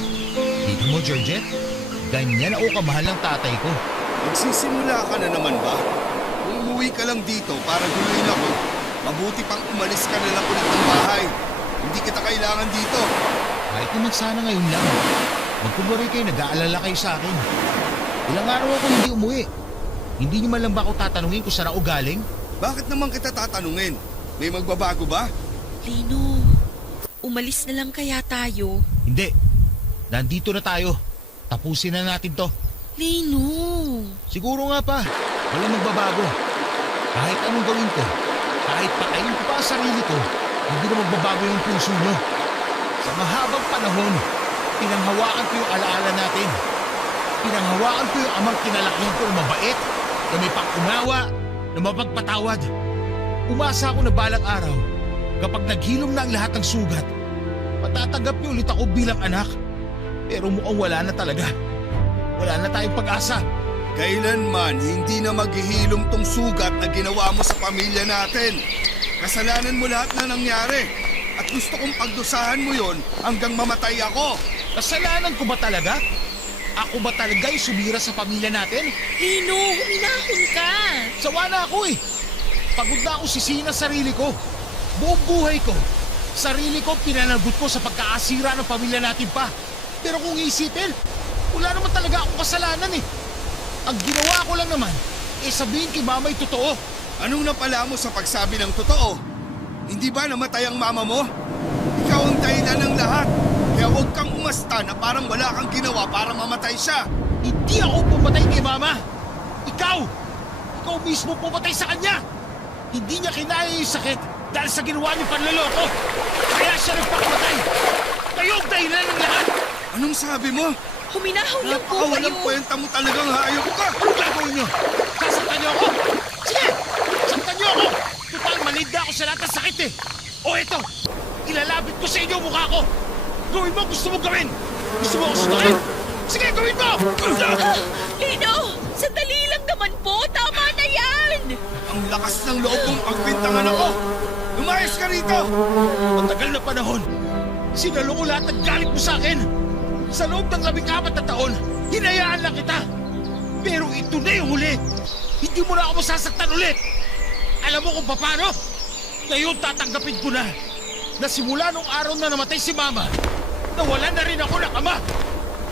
Dito mo, Georgette. Ganyan ako kamahal ng tatay ko. Magsisimula ka na naman ba? Kung umuwi ka lang dito para guluhin ako, mabuti pang umalis ka na lang ulit ng bahay. Hindi kita kailangan dito. Kahit naman sana ngayon lang. Magkumari kayo, nag-aalala kayo sa akin. Ilang araw ako hindi umuwi. Hindi niyo man lang ba ako tatanungin kung saan ako galing? Bakit naman kita tatanungin? May magbabago ba? Lino, umalis na lang kaya tayo. Hindi. Nandito na tayo. Tapusin na natin to. Lino. Siguro nga pa. Walang magbabago. Kahit anong gawin ko, kahit patayin ko pa ang sarili ko, hindi na magbabago yung puso nyo. Sa mahabang panahon, pinanghawakan ko yung alaala natin. Pinanghawakan ko yung amang kinalakihan ko na mabait, na may pag-unawa, na mapagpatawad. Umasa ako na balang araw, kapag naghilom na ang lahat ng sugat, matatanggap niyo ulit ako bilang anak. Pero mukhang wala na talaga. Wala na tayong pag-asa. Kailanman hindi na maghihilom tong sugat na ginawa mo sa pamilya natin. Kasalanan mo lahat na nangyari. At gusto kong pagdusahan mo yon hanggang mamatay ako. Kasalanan ko ba talaga? Ako ba talaga yung sumira sa pamilya natin? Lino, huminahon ka. Sawa na ako eh. Pagod na ako sisihin ang sarili ko. Buong buhay ko. Sarili ko pinanagot ko sa pagkakasira ng pamilya natin pa. Pero kung isipin, wala naman talaga akong kasalanan eh. Ang ginawa ko lang naman, sabihin kay mama yung totoo. Anong napala mo sa pagsabi ng totoo? Hindi ba namatay ang mama mo? Ikaw ang dahilan ng lahat. Kaya huwag kang umasta na parang wala kang ginawa para mamatay siya. Hindi ako pumatay kay mama. Ikaw! Ikaw mismo pumatay sa kanya. Hindi niya kinaya yung sakit dahil sa ginawa niyong panloloko. Kaya siya nagpakamatay. Kayo ang dahilan ng lahat. Anong sabi mo? Huminahon lang po kayo. Napakawalang kwenta mo talagang hayop ka. Ano gagawin niyo? Sasaktan niyo ako? Sige! Saktan niyo ako! Total, malid na ako sa lahat ng sakit eh. O eto, ilalapit ko sa inyo ang mukha ko. Gawin mo ang gusto mong gawin. Gusto mo ako sunodin? Sige, gawin mo! Lino, sandali lang naman po. Tama na yan. Ang lakas ng loob mong pagbintangan ako. Lumayas ka rito! Matagal na panahon, sinalo ko lahat ng galit mo sa akin. Sa loob ng 14 na taon, hinayaan lang kita. Pero ito na yung huli. Hindi mo na ako masasaktan ulit. Alam mo kung paano? Ngayon tatanggapin ko na simula nung araw na namatay si Mama, nawalan na rin ako ng ama.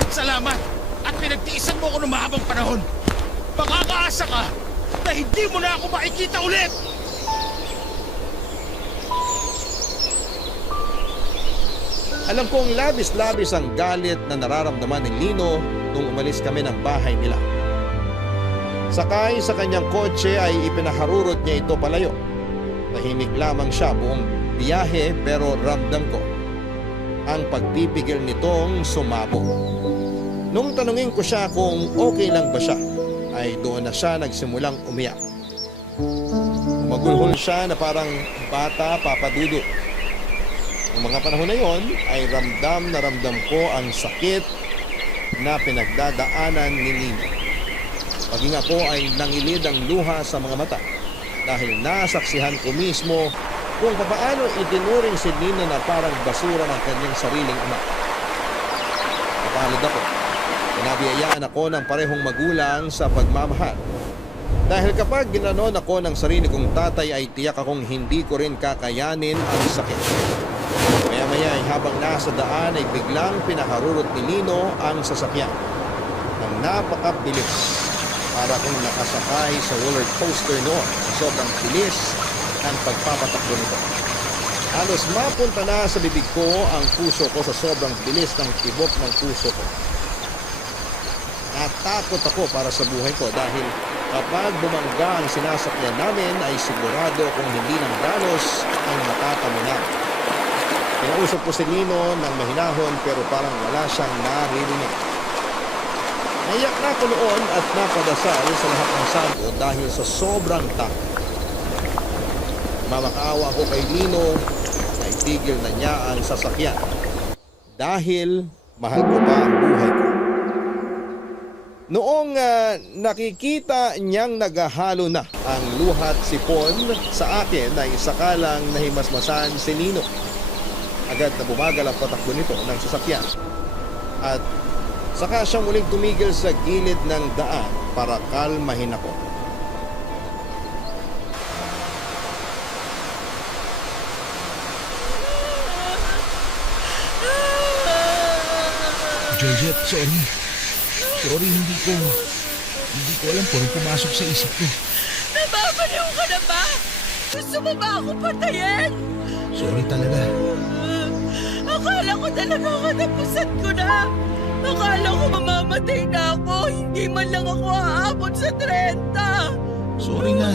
Salamat at pinagtiisan mo ako ng mahabang panahon. Makakaasa ka na hindi mo na ako makikita ulit. Alam kong labis-labis ang galit na nararamdaman ni Lino nung umalis kami ng bahay nila. Sakay sa kanyang kotse ay ipinaharurot niya ito palayo. Tahimik lamang siya buong biyahe pero ramdam ko ang pagpipigil nitong sumabog. Nung tanungin ko siya kung okay lang ba siya, ay doon na siya nagsimulang umiyak. Magulhol siya na parang bata papadudot. Noong mga panahon na yon ay ramdam na ramdam ko ang sakit na pinagdadaanan ni Lino. Maging ako ay nangilid ang luha sa mga mata dahil nasaksihan ko mismo kung paano itinuring si Lino na parang basura ng kanyang sariling ama. Napalad ako. Pinabiyayaan ako ng parehong magulang sa pagmamahal. Dahil kapag ginanon ako ng sarili kong tatay ay tiyak akong hindi ko rin kakayanin ang sakit. Maya-maya ay habang nasa daan ay biglang pinaharurot ni Lino ang sasakyan ng napakabilis. Para kung nakasakay sa roller coaster noon sa sobrang bilis ng pagpapatakbo nito. Halos mapunta na sa bibig ko ang puso ko sa sobrang bilis ng tibok ng puso ko. Natakot ako para sa buhay ko dahil kapag bumangga ang sinasakyan namin ay sigurado kung hindi ng dalos ang matatamo namin. Pinausap ko si Lino ng mahinahon pero parang wala siyang naririnig. Naiyak na ako noon at napadasal sa lahat ng santo dahil sa sobrang takot. Mamakaawa ako kay Lino na itigil na niya ang sasakyan dahil mahal ko pa ang buhay ko. Noong nakikita niyang naghahalo na ang luhat sipon sa akin ay sakalang nahimasmasan si Lino. Agad na bumagal ang patakbo nito ng sasakyan at saka siyang muling tumigil sa gilid ng daan para kalmahin ako. Georgette, sorry. Sorry, hindi ko alam kung anong pumasok sa isip ko. Nababaliw ka na ba? Gusto mo ba ako patayin? Sorry talaga. Akala ko talaga katapusan ko na. Akala ko mamamatay na ako. Hindi man lang ako aabot sa 30. Sorry na.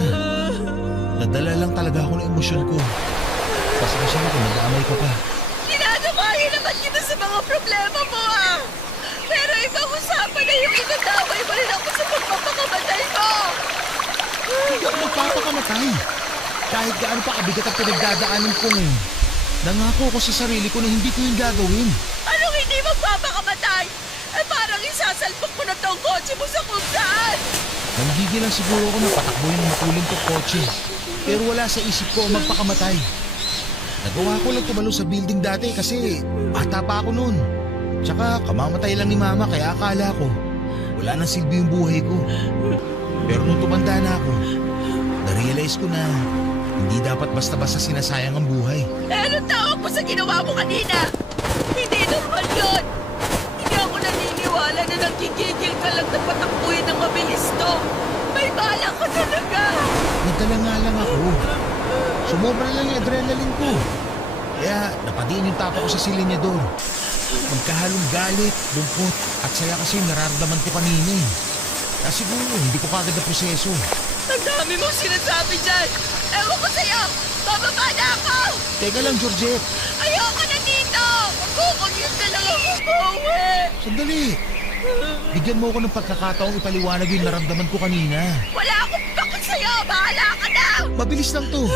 Nadala lang talaga ako ng emosyon ko. Pasensya na kung nag-aamay ka pa. Dinadamayan naman kita sa mga problema mo ah! Pero ibang usapan na yung inadamay mo rin ako sa pagpapakamatay mo! Hindi ako magpapakamatay. Kahit gaano pa kabigat ang pinagdadaanan ko ngayon. Nangako ako sa sarili ko na hindi ko yung gagawin. Anong hindi magpapakamatay? Eh parang isasalpak mo na tong kotse mo sa kung saan! Nanggigil lang siguro ako na patakboy ng matulin ko kotse. Pero wala sa isip ko ang magpakamatay. Nagawa ko lang tumalo sa building dati kasi bata pa ako noon. Tsaka kamamatay lang ni mama kaya akala ko wala nang silbi yung buhay ko. Pero nung tumanda na ako, na-realize ko na hindi dapat basta-basta sinasayang ang buhay. Eh anong tawag mo sa ginawa mo kanina? Hindi normal yun! Hindi ako naniniwala na nagkikigil ka lang na patakbuhin ng mabilis to! May bala ka talaga! Nagdala nga lang ako. Sumobra lang yung adrenaline ko. Kaya napadiin yung tapa ko sa silinyador. Magkahalong galit, lungkot at saya kasi yung nararamdaman ko kanina eh. Kaya siguro hindi ko kagad na proseso. Ang dami mong sinasabi dyan! Ewan ko sa'yo! Bababa na ako! Teka lang, Georgette. Ayoko na dito! Magkukugyot na lang ako pauwi! Sandali. Bigyan mo ako ng pagkakataong ipaliwanag yung naramdaman ko kanina. Wala akong bakit sa'yo! Bahala ka na! Mabilis lang to.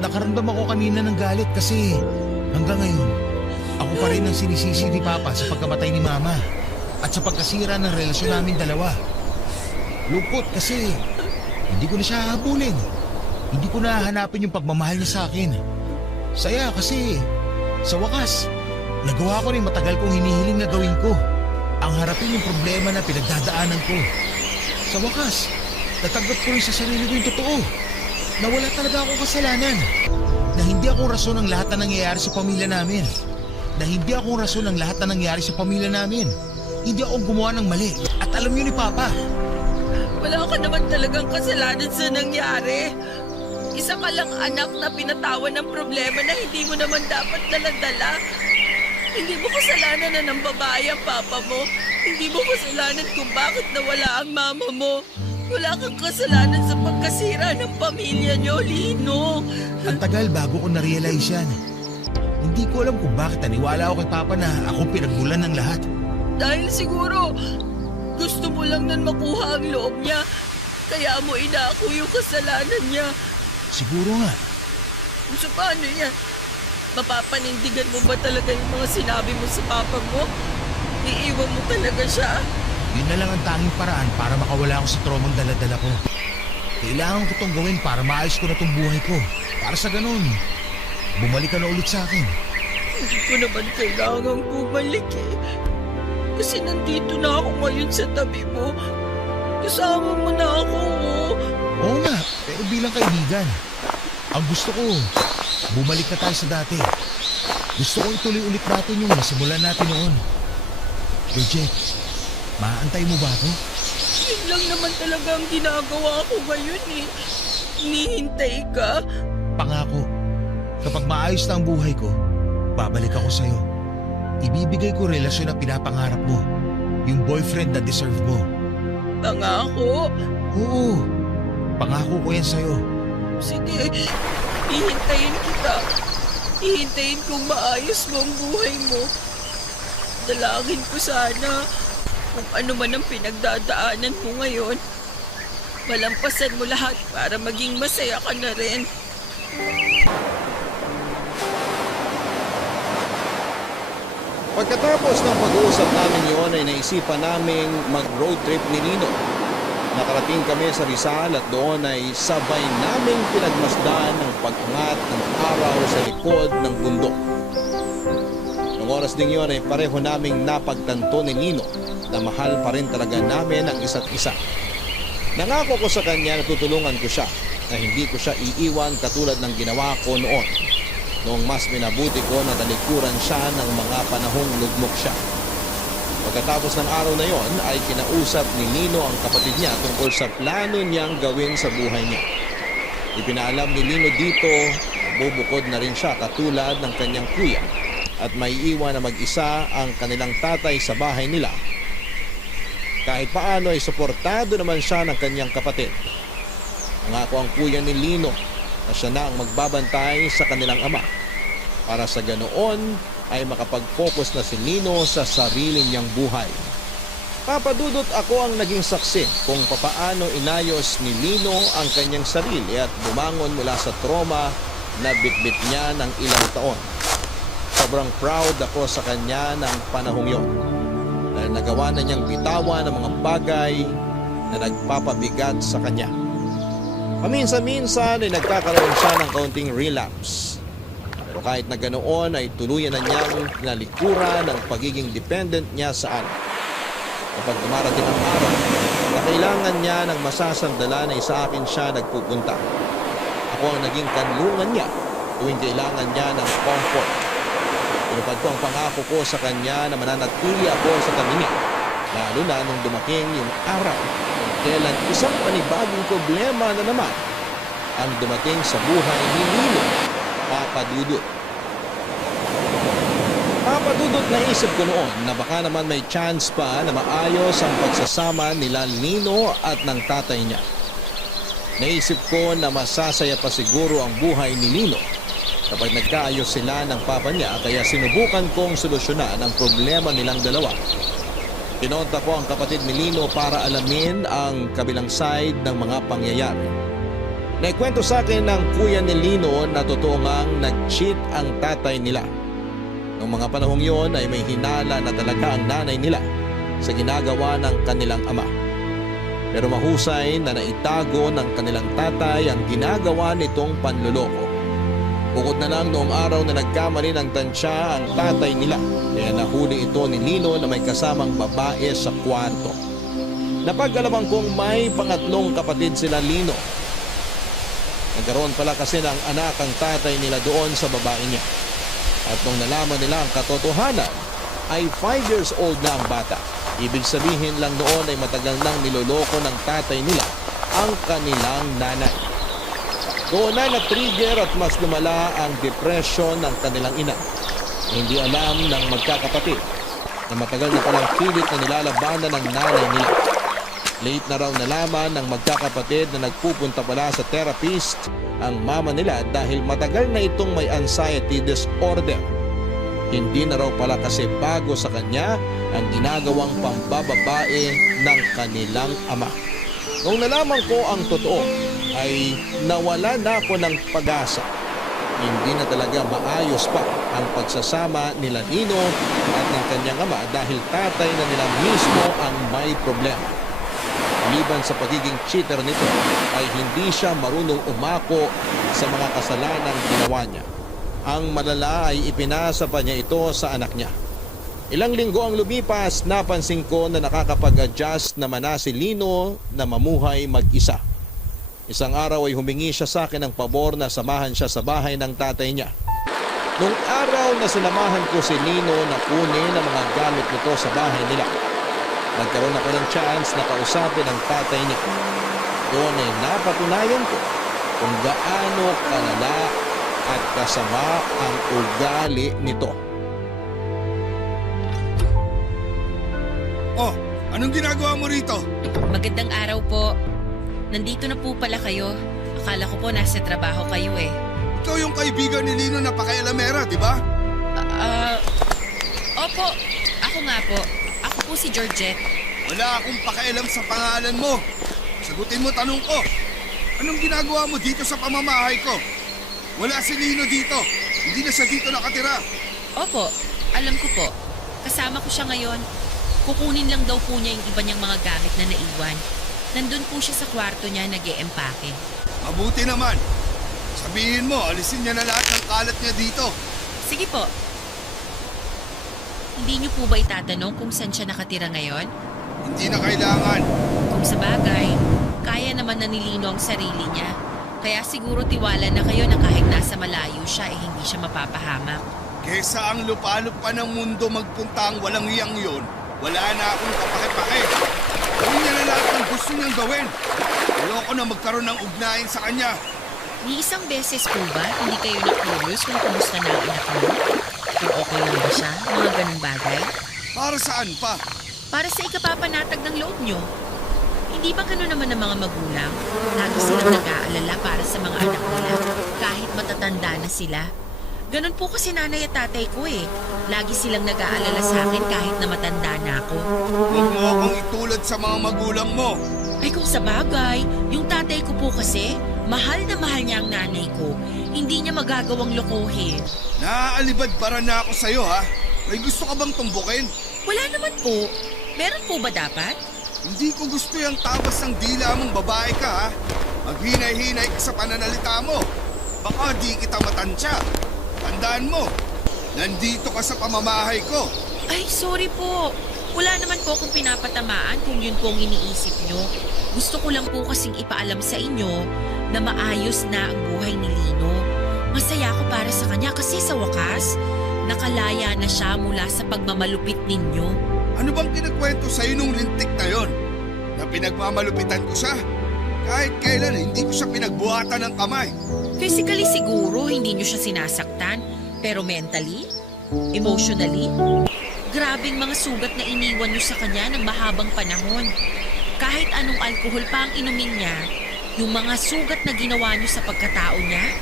Nakaramdam ako kanina ng galit kasi hanggang ngayon, ako pa rin ang sinisisi ni Papa sa pagkamatay ni Mama at sa pagkasira ng relasyon namin dalawa. Lungkot kasi hindi ko na siya hahabulin. Hindi ko na hahanapin yung pagmamahal niya sa akin. Saya kasi sa wakas, nagawa ko rin matagal kong hinihiling na gawin ko. Ang harapin yung problema na pinagdadaanan ko. Sa wakas, natanggap ko rin sa sarili ko yung totoo. Na wala talaga akong kasalanan. Na hindi ako rason ng lahat na nangyayari sa pamilya namin. Na hindi ako rason ng lahat na nangyayari sa pamilya namin. Hindi ako gumawa ng mali. At alam yun ni Papa. Wala ka naman talagang kasalanan sa nangyari. Isa ka lang anak na pinatawan ng problema na hindi mo naman dapat daladala. Hindi mo kasalanan na ng babae ang papa mo. Hindi mo kasalanan kung bakit nawala ang mama mo. Wala kang kasalanan sa pagkasira ng pamilya niyo, Lino. Ang tagal bago ko na-realize yan. Hindi ko alam kung bakit naniwala ako kay Papa na akong pinagmulan ng lahat. Dahil siguro, gusto mo lang nan makuha ang loob niya. Kaya mo inaako yung kasalanan niya. Siguro nga. Kung sa paano yan? Mapapanindigan mo ba talaga yung mga sinabi mo sa papa mo? Iiwan mo talaga siya? Yun na lang ang tanging paraan para makawala ako sa tromang daladala ko. Kailangan ko itong gawin para maayos ko na itong buhay ko. Para sa ganun, bumalik ka na ulit sa akin. Hindi ko naman kailangan bumalik eh. Kasi nandito na ako ngayon sa tabi mo. Kasama mo na ako oh. Oo nga, pero bilang kaibigan. Ang gusto ko, bumalik na tayo sa dati. Gusto ko ituloy ulit natin yung nasimulan natin noon. Georgette, maaantay mo ba ako? Yun lang naman talaga ang ginagawa ko ngayon eh. Hinihintay ka. Pangako, kapag maayos na ang buhay ko, babalik ako sa'yo. Ibibigay ko relasyon na pinapangarap mo. Yung boyfriend na deserve mo. Pangako. Oo, pangako ko yan sa'yo. Sige, hihintayin kita. Hihintayin kong maayos mo ang buhay mo. Dalangin ko sana kung ano man ang pinagdadaanan mo ngayon. Malampasan mo lahat para maging masaya ka na rin. Pagkatapos ng pag-uusap namin yun ay naisipan naming mag-road trip ni Nino. Nakarating kami sa Rizal at doon ay sabay naming pinagmasdan ang pag-angat ng araw sa likod ng bundok. Noong oras ding yun ay pareho naming napagtanto ni Nino na mahal pa rin talaga namin ang isa't isa. Nangako ko sa kanya na tutulungan ko siya, na hindi ko siya iiwan katulad ng ginawa ko noon. Noong mas minabuti ko na talikuran siya ng mga panahong lugmok siya. Pagkatapos ng araw na yon ay kinausap ni Nino ang kapatid niya tungkol sa plano niyang gawin sa buhay niya. Ipinaalam ni Nino dito na bubukod na rin siya katulad ng kanyang kuya at may iwan na mag-isa ang kanilang tatay sa bahay nila. Kahit paano ay suportado naman siya ng kanyang kapatid. Nangako ang kuya ni Lino na siya na ang magbabantay sa kanilang ama para sa ganoon ay makapag-focus na si Lino sa sarili niyang buhay. Papadudot ako ang naging saksi kung papaano inayos ni Lino ang kanyang sarili at bumangon mula sa trauma na bitbit niya ng ilang taon. Sobrang proud ako sa kanya ng panahong yon dahil nagawa na niyang bitawan ang mga bagay na nagpapabigat sa kanya. Paminsan-minsan ay nagkakaroon siya ng kaunting relapse. Pero kahit na ganoon ay tuluyan na niyang nalikuran ang pagiging dependent niya sa anak. Kapag dumarating ang araw na kailangan niya ng masasandala na sa akin siya nagpupunta. Ako ang naging kanlungan niya tuwing kailangan niya ng comfort. Pinupad ko ang pangako ko sa kanya na mananatili ako sa tabi niya, lalo na nung dumating yung araw kung kailan isang panibagong problema na naman ang dumating sa buhay ni Lino, Papadudot. Papadudot, naisip ko noon na baka naman may chance pa na maayos ang pagsasama nila Lino at ng tatay niya. Naisip ko na masasaya pa siguro ang buhay ni Lino kapag nagkaayos sila ng papa niya, kaya sinubukan kong solusyonan ang problema nilang dalawa. Pinonta ko ang kapatid ni Lino para alamin ang kabilang side ng mga pangyayari. Naikwento sa akin ng kuya ni Lino na totoo ngang nag-cheat ang tatay nila. Noong mga panahong yon ay may hinala na talaga ang nanay nila sa ginagawa ng kanilang ama. Pero mahusay na naitago ng kanilang tatay ang ginagawa nitong panluloko. Bukod na lang noong araw na nagkamali ng tansya ang tatay nila, kaya nahuli ito ni Lino na may kasamang babae sa kwarto. Napag-alaman kong may pangatlong kapatid sila Lino. Nagkaroon pala kasi ng anak ang tatay nila doon sa babae niya. At nung nalaman nila ang katotohanan, ay 5 years old na ang bata. Ibig sabihin lang noon ay matagal nang niloloko ng tatay nila ang kanilang nanay. Doon na na-trigger at mas lumala ang depression ng kanilang ina. Hindi alam ng magkakapatid na matagal na palang pilit na nilalabanan ng nanay nila. Late na raw nalaman ng magkakapatid na nagpupunta pala sa therapist ang mama nila dahil matagal na itong may anxiety disorder. Hindi na raw pala kasi bago sa kanya ang ginagawang pambababae ng kanilang ama. Nung nalaman ko ang totoo, ay nawala na ako ng pag-asa. Hindi na talaga maayos pa ang pagsasama nila Lino at ng kanyang ama dahil tatay na nila mismo ang may problema. Liban sa pagiging cheater nito ay hindi siya marunong umako sa mga kasalanang ginawa niya. Ang malala ay ipinasa pa niya ito sa anak niya. Ilang linggo ang lumipas, napansin ko na nakakapag-adjust naman na si Lino na mamuhay mag-isa. Isang araw ay humingi siya sa akin ng pabor na samahan siya sa bahay ng tatay niya. Nung araw na sinamahan ko si Lino na kunin ang mga gamit nito sa bahay nila, nagkaroon ako ng chance na kausapin ang tatay niya. Doon ay napatunayan ko kung gaano kalala at kasama ang ugali nito. Oh, anong ginagawa mo rito? Magandang araw po. Nandito na po pala kayo. Akala ko po nasa trabaho kayo eh. Ikaw yung kaibigan ni Lino na pakialamera, di ba? Opo, ako nga po. Ako po si Georgette. Wala akong pakialam sa pangalan mo. Sagutin mo tanong ko. Anong ginagawa mo dito sa pamamahay ko? Wala si Lino dito. Hindi na siya dito nakatira. Opo, alam ko po. Kasama ko siya ngayon. Kukunin lang daw po niya yung iba niyang mga gamit na naiwan. Nandun po siya sa kwarto niya nag-e-empake. Mabuti naman. Sabihin mo, alisin niya na lahat ng kalat niya dito. Sige po. Hindi niyo po ba itatanong kung saan siya nakatira ngayon? Hindi na kailangan. Kung sa bagay, kaya naman na nilino ang sarili niya. Kaya siguro tiwala na kayo na kahit nasa malayo siya eh hindi siya mapapahamak. Kesa ang lupalop pa ng mundo magpunta ang walang iyang yon, wala na akong kapake-pake. Gawin niya na lahat ng gusto niyang gawin. Ayoko na magkaroon ng ugnayan sa kanya. Ni isang beses po ba hindi kayo na-curious kung kumusta na ang anak mo? Kung okay lang ba siya? Mga ganung bagay? Para saan pa? Para sa ikapapanatag ng loob niyo. Hindi ba gano'n naman ng mga magulang? Lagi silang nag-aalala para sa mga anak nila, kahit matatanda na sila. Ganon po kasi nanay at tatay ko eh. Lagi silang nag-aalala sa akin kahit na matanda na ako. Huwag mo akong itulad sa mga magulang mo. Ay kung sa bagay, yung tatay ko po kasi, mahal na mahal niya ang nanay ko. Hindi niya magagawang lokohin. Naaalibad-bara na ako sa'yo ha. May gusto ka bang tumbukin? Wala naman po. Meron po ba dapat? Hindi ko gusto yung tabas ng dila mong babae ka ha. Maghinay-hinay ka sa pananalita mo. Baka di kita matansya. Tandaan mo, nandito ka sa pamamahay ko. Ay, sorry po. Wala naman po akong pinapatamaan kung yun po ang iniisip nyo. Gusto ko lang po kasing ipaalam sa inyo na maayos na ang buhay ni Lino. Masaya ako para sa kanya kasi sa wakas, nakalaya na siya mula sa pagmamalupit ninyo. Ano bang kinagkwento sa'yo nung lintik na yon? Na pinagmamalupitan ko siya? Kahit kailan hindi ko siya pinagbuhatan ng kamay. Physically siguro hindi nyo siya sinasaktan, pero mentally, emotionally, grabing mga sugat na iniwan nyo sa kanya ng mahabang panahon. Kahit anong alkohol pa ang inumin niya, yung mga sugat na ginawa nyo sa pagkatao niya,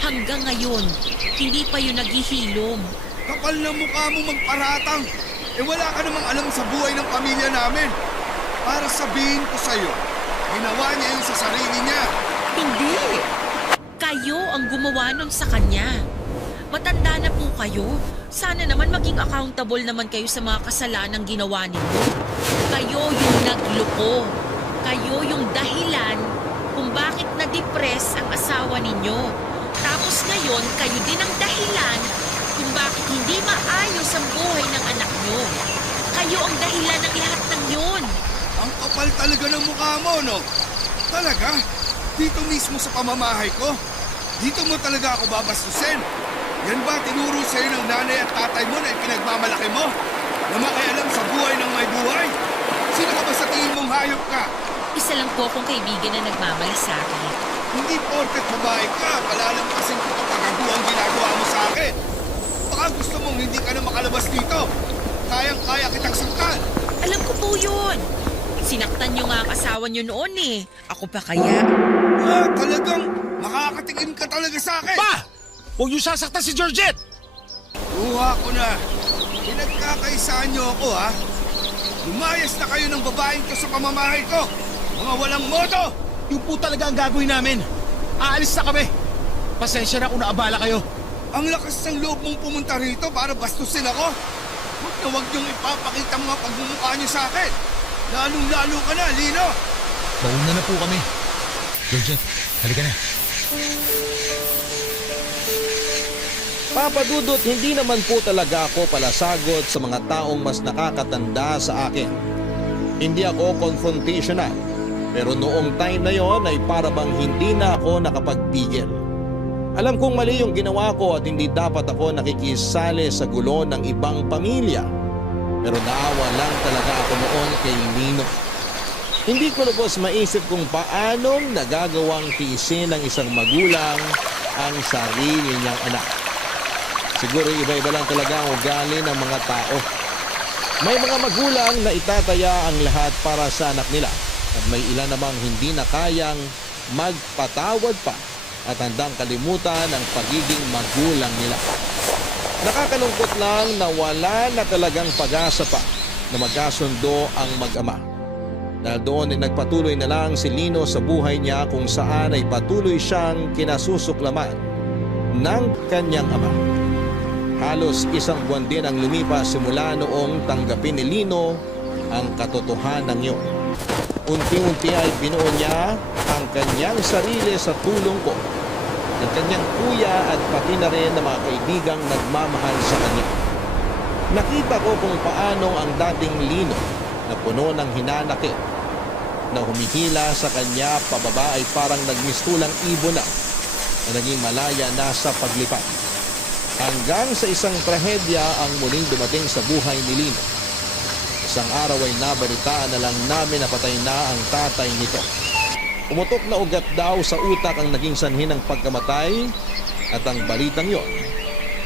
hanggang ngayon, hindi pa yun naghihilom. Kapal na mukha mo magparatang. Wala ka namang alam sa buhay ng pamilya namin. Para sabihin ko sa'yo, ginawa niya yun sa sarili niya. Hindi! Kayo ang gumawa nun sa kanya. Matanda na po kayo. Sana naman maging accountable naman kayo sa mga kasalanang ginawa ninyo. Kayo yung nagloko. Kayo yung dahilan kung bakit na-depress ang asawa ninyo. Tapos ngayon, kayo din ang dahilan kung bakit hindi maayos ang buhay ng anak nyo. Kayo ang dahilan ng lahat ng yun. Ang kapal talaga ng mukha mo, no? Talaga? Dito mismo sa pamamahay ko? Dito mo talaga ako babastusin? Yan ba tinuro sa'yo ng nanay at tatay mo na ipinagmamalaki mo? Na makialam sa buhay ng may buhay? Sino ka ba sa tingin mong hayop ka? Isa lang po akong kaibigan na nagmamalasakit. Hindi porket babae ka, palalampasin ko ito kagaguhang ginagawa mo sa akin. Baka gusto mong hindi ka na makalabas dito. Kayang-kaya kitang saktan. Alam ko po yun. Sinaktan niyo nga ang asawa niyo noon eh. Ako pa kaya? Talagang makakatikim ka talaga sa akin. Pa! Huwag niyo sasaktan si Georgette! Luha ko na. Pinagkakaisaan niyo ako ha. Lumayas na kayo ng babaeng to sa pamamahay ko. Mga walang modo. Yung po talaga ang gagawin namin. Aalis na kami. Pasensya na kung naabala kayo. Ang lakas ng loob mong pumunta rito para bastusin ako. Huwag niyong ipapakita mga pagmumukha niyo sa akin. Lalong-lalo ka na, Lino. Mauna na po kami. Georgette, halika na. Papa Dudut, hindi naman po talaga ako palasagot sa mga taong mas nakakatanda sa akin. Hindi ako confrontational. Pero noong time na yon ay para bang hindi na ako nakapagpigil. Alam kong mali yung ginawa ko at hindi dapat ako nakikisali sa gulo ng ibang pamilya. Pero naawa lang talaga ako noon kay Nino. Hindi ko lubos maisip kung paanong nagagawang tiisin ng isang magulang ang sarili niyang anak. Siguro iba-iba lang talaga ang ugali ng mga tao. May mga magulang na itataya ang lahat para sa anak nila at may ilan namang hindi na kayang magpatawad pa at handang kalimutan ang pagiging magulang nila. Nakakalungkot lang na wala na talagang pag-asa pa na magkasundo ang mag-ama. Dahil doon ay nagpatuloy na lang si Lino sa buhay niya kung saan ay patuloy siyang kinasusuklaman ng kanyang ama. Halos isang buwan din ang lumipas simula noong tanggapin ni Lino ang katotohanan yun. Unti-unti ay binuo niya ang kanyang sarili sa tulong ko, ng kanyang kuya at pati na rin ng mga kaibigang nagmamahal sa kanya. Nakita ko kung paano ang dating Lino na puno ng hinanakit na humihila sa kanya pababa ay parang nagmistulang ibon na naging malaya na sa paglipad. Hanggang sa isang trahedya ang muling dumating sa buhay ni Lino. Isang araw ay nabalitaan na lang namin na patay na ang tatay nito. Umutok na ugat daw sa utak ang naging sanhi ng pagkamatay at ang balitang yon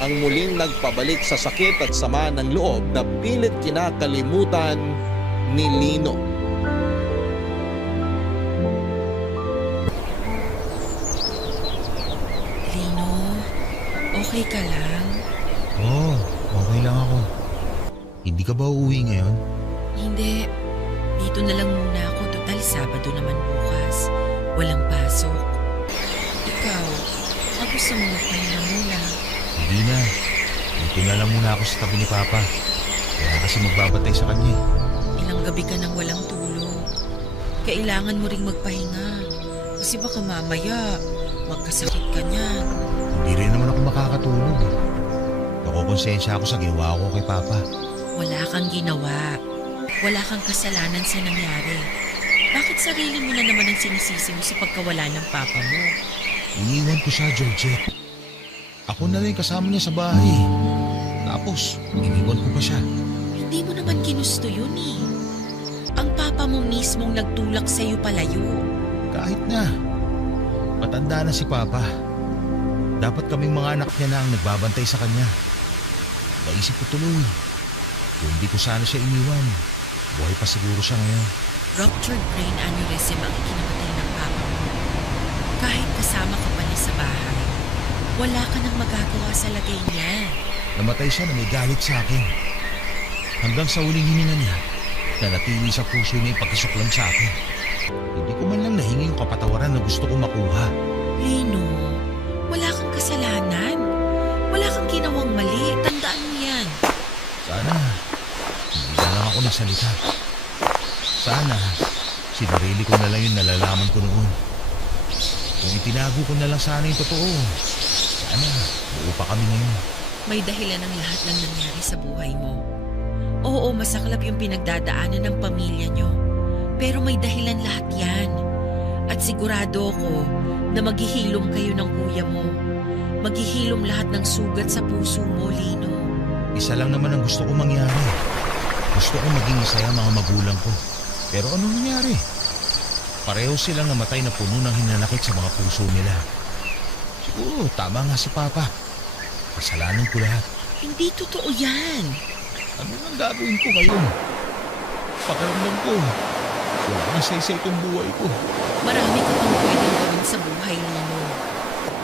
ang muling nagpabalik sa sakit at sama ng loob na pilit kinakalimutan ni Lino. Okay ka lang? Oo, okay lang ako. Hindi ka ba uuwi ngayon? Hindi. Dito na lang muna ako. Total, Sabado naman bukas. Walang pasok. Ikaw, gusto mo magpahinga muna? Hindi na. Dito na lang muna ako sa tabi ni Papa. Kaya kasi magbabatay sa kanya. Ilang gabi ka nang walang tulog. Kailangan mo ring magpahinga. Kasi baka mamaya, magkasakit ka niyan. Hindi rin naman ako makakatulog. Nakukonsensya ako sa ginawa ko kay Papa. Wala kang ginawa. Wala kang kasalanan sa nangyari. Bakit sarili mo na naman ang sinisisi mo sa pagkawala ng papa mo? Iniwan ko siya, Georgette. Ako na rin kasama niya sa bahay. Tapos, iniwan ko pa siya. Hindi mo naman ginusto yun eh. Ang papa mo mismong nagtulak sa'yo palayo. Kahit na. Matanda na si Papa. Dapat kaming mga anak niya na ang nagbabantay sa kanya. Naisip ko tuloy. Kung hindi ko sana siya iniwan, buhay pa siguro siya ngayon. Ruptured brain aneurysm ang ikinamatay ng papa mo. Kahit kasama ka pa niya sa bahay, wala ka nang magagawa sa lagay niya. Namatay siya na may galit sa akin. Hanggang sa huling hininga niya, nanatili sa puso niya yung pagkasuklam sa akin. Hindi ko man lang nahingi yung kapatawaran na gusto ko makuha. Lino, wala kang kasalanan. Wala kang ginawang mali. Tandaan mo yan. Sana, hindi na lang ako nagsalita. Sana, sinarili ko na lang yung nalalaman ko noon. Kung itinago ko na lang sana yung totoo, sana, buo pa kami ngayon. May dahilan ng lahat ng nangyari sa buhay mo. Oo, masaklap yung pinagdadaanan ng pamilya nyo. Pero may dahilan lahat yan. At sigurado ako na maghihilom kayo ng kuya mo. Maghihilom lahat ng sugat sa puso mo, Lino. Isa lang naman ang gusto ko mangyari. Gusto ko maging masaya mga magulang ko. Pero ano nangyari? Pareho silang namatay na puno ng hinanakit sa mga puso nila. Siguro, tama nga si Papa. Kasalanan ko lahat. Hindi totoo yan. Ano ang gagawin ko ngayon? Pakiramdam ko, wala nang saysay itong buhay ko. Marami ka pang pwedeng gawin sa buhay, Lino.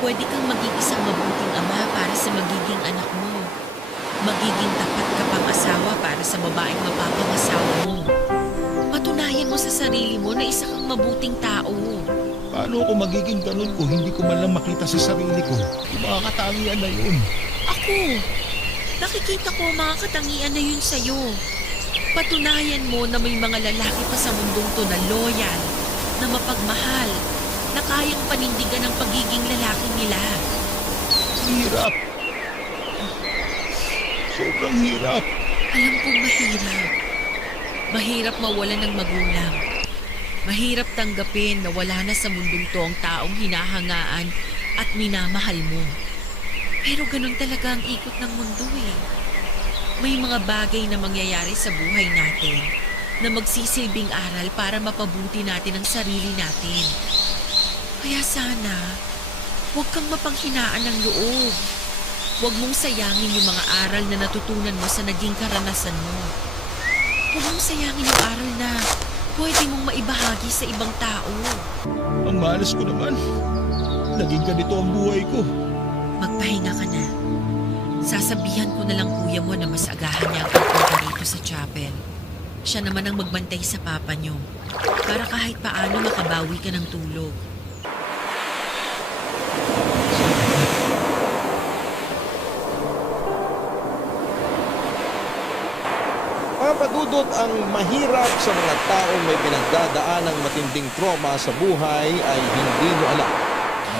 Pwede kang maging isang mabuting ama para sa magiging anak mo. Magiging tapat ka pang asawa para sa babaeng mapapangasawa mo. Patunayan mo sa sarili mo na isa kang mabuting tao. Paano ako magiging ganun kung hindi ko man lang makita sa sarili ko yung mga katangian na yun? Ako, nakikita ko ang mga katangian na yun sa'yo. Patunayan mo na may mga lalaki pa sa mundong to na loyal, na mapagmahal, na kayang panindigan ang pagiging lalaki nila. Hirap. Sobrang hirap. Alam kong mahirap. Mahirap mawalan ng magulang. Mahirap tanggapin na wala na sa mundong to ang taong hinahangaan at minamahal mo. Pero ganun talaga ang ikot ng mundo eh. May mga bagay na mangyayari sa buhay natin na magsisilbing aral para mapabuti natin ang sarili natin. Kaya sana, huwag kang mapanghinaan ng loob. Huwag mong sayangin yung mga aral na natutunan mo sa naging karanasan mo. Huwag mong sayangin yung aral na pwede mong maibahagi sa ibang tao. Ang malas ko naman. Naging ganito ang buhay ko. Magpahinga ka na. Sasabihan ko na lang kuya mo na mas agahan niya ang pagpunta rito sa chapel. Siya naman ang magbantay sa papa niyo para kahit paano makabawi ka ng tulog. Papadudot ang mahirap sa mga taong may pinagdadaan ng matinding trauma sa buhay ay hindi nyo alam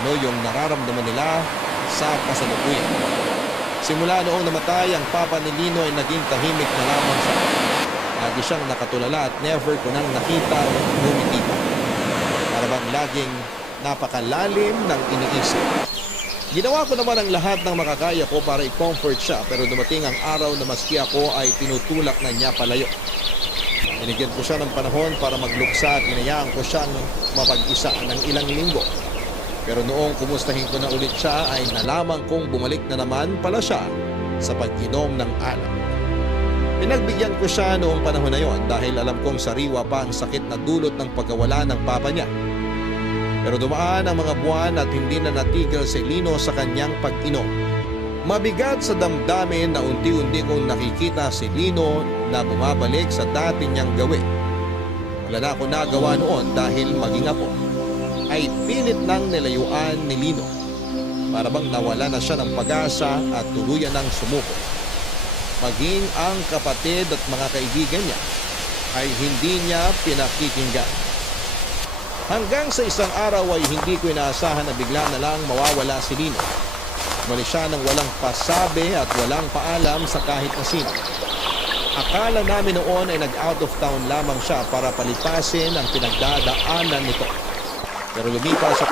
ano yung nararamdaman nila sa kasalukuyan. Simula noong namatay ang papa ni Lino ay naging tahimik na lamang siya. Lagi siyang nakatulala at never ko nang nakita o ngumiti pa. Para bang laging napakalalim ng iniisip. Ginawa ko naman ang lahat ng makakaya ko para i-comfort siya pero dumating ang araw na maski ako ay tinutulak na niya palayo. Binigyan ko siya ng panahon para magluksa at inayaan ko siyang mapag-isa ng ilang linggo. Pero noong kumustahin ko na ulit siya ay nalaman kong bumalik na naman pala siya sa pag-inom ng alak. Pinagbigyan ko siya noong panahon na yon dahil alam kong sariwa pa ang sakit na dulot ng pagkawala ng papa niya. Pero dumaan ang mga buwan at hindi na natigil si Lino sa kanyang pag-inom. Mabigat sa damdamin na unti-unti kong nakikita si Lino na bumabalik sa dati niyang gawin. Wala na ako nagawa noon dahil maging apo ay pilit nang nilayuan ni Lino. Para bang nawala na siya ng pag-asa at tuluyan ng sumuko. Maging ang kapatid at mga kaibigan niya ay hindi niya pinakikinggan. Hanggang sa isang araw ay hindi ko inaasahan na bigla na lang mawawala si Lino. Umalis siya ng walang pasabi at walang paalam sa kahit na sino. Akala namin noon ay nag-out of town lamang siya para palipasin ang pinagdadaanan nito. Pero lumipas at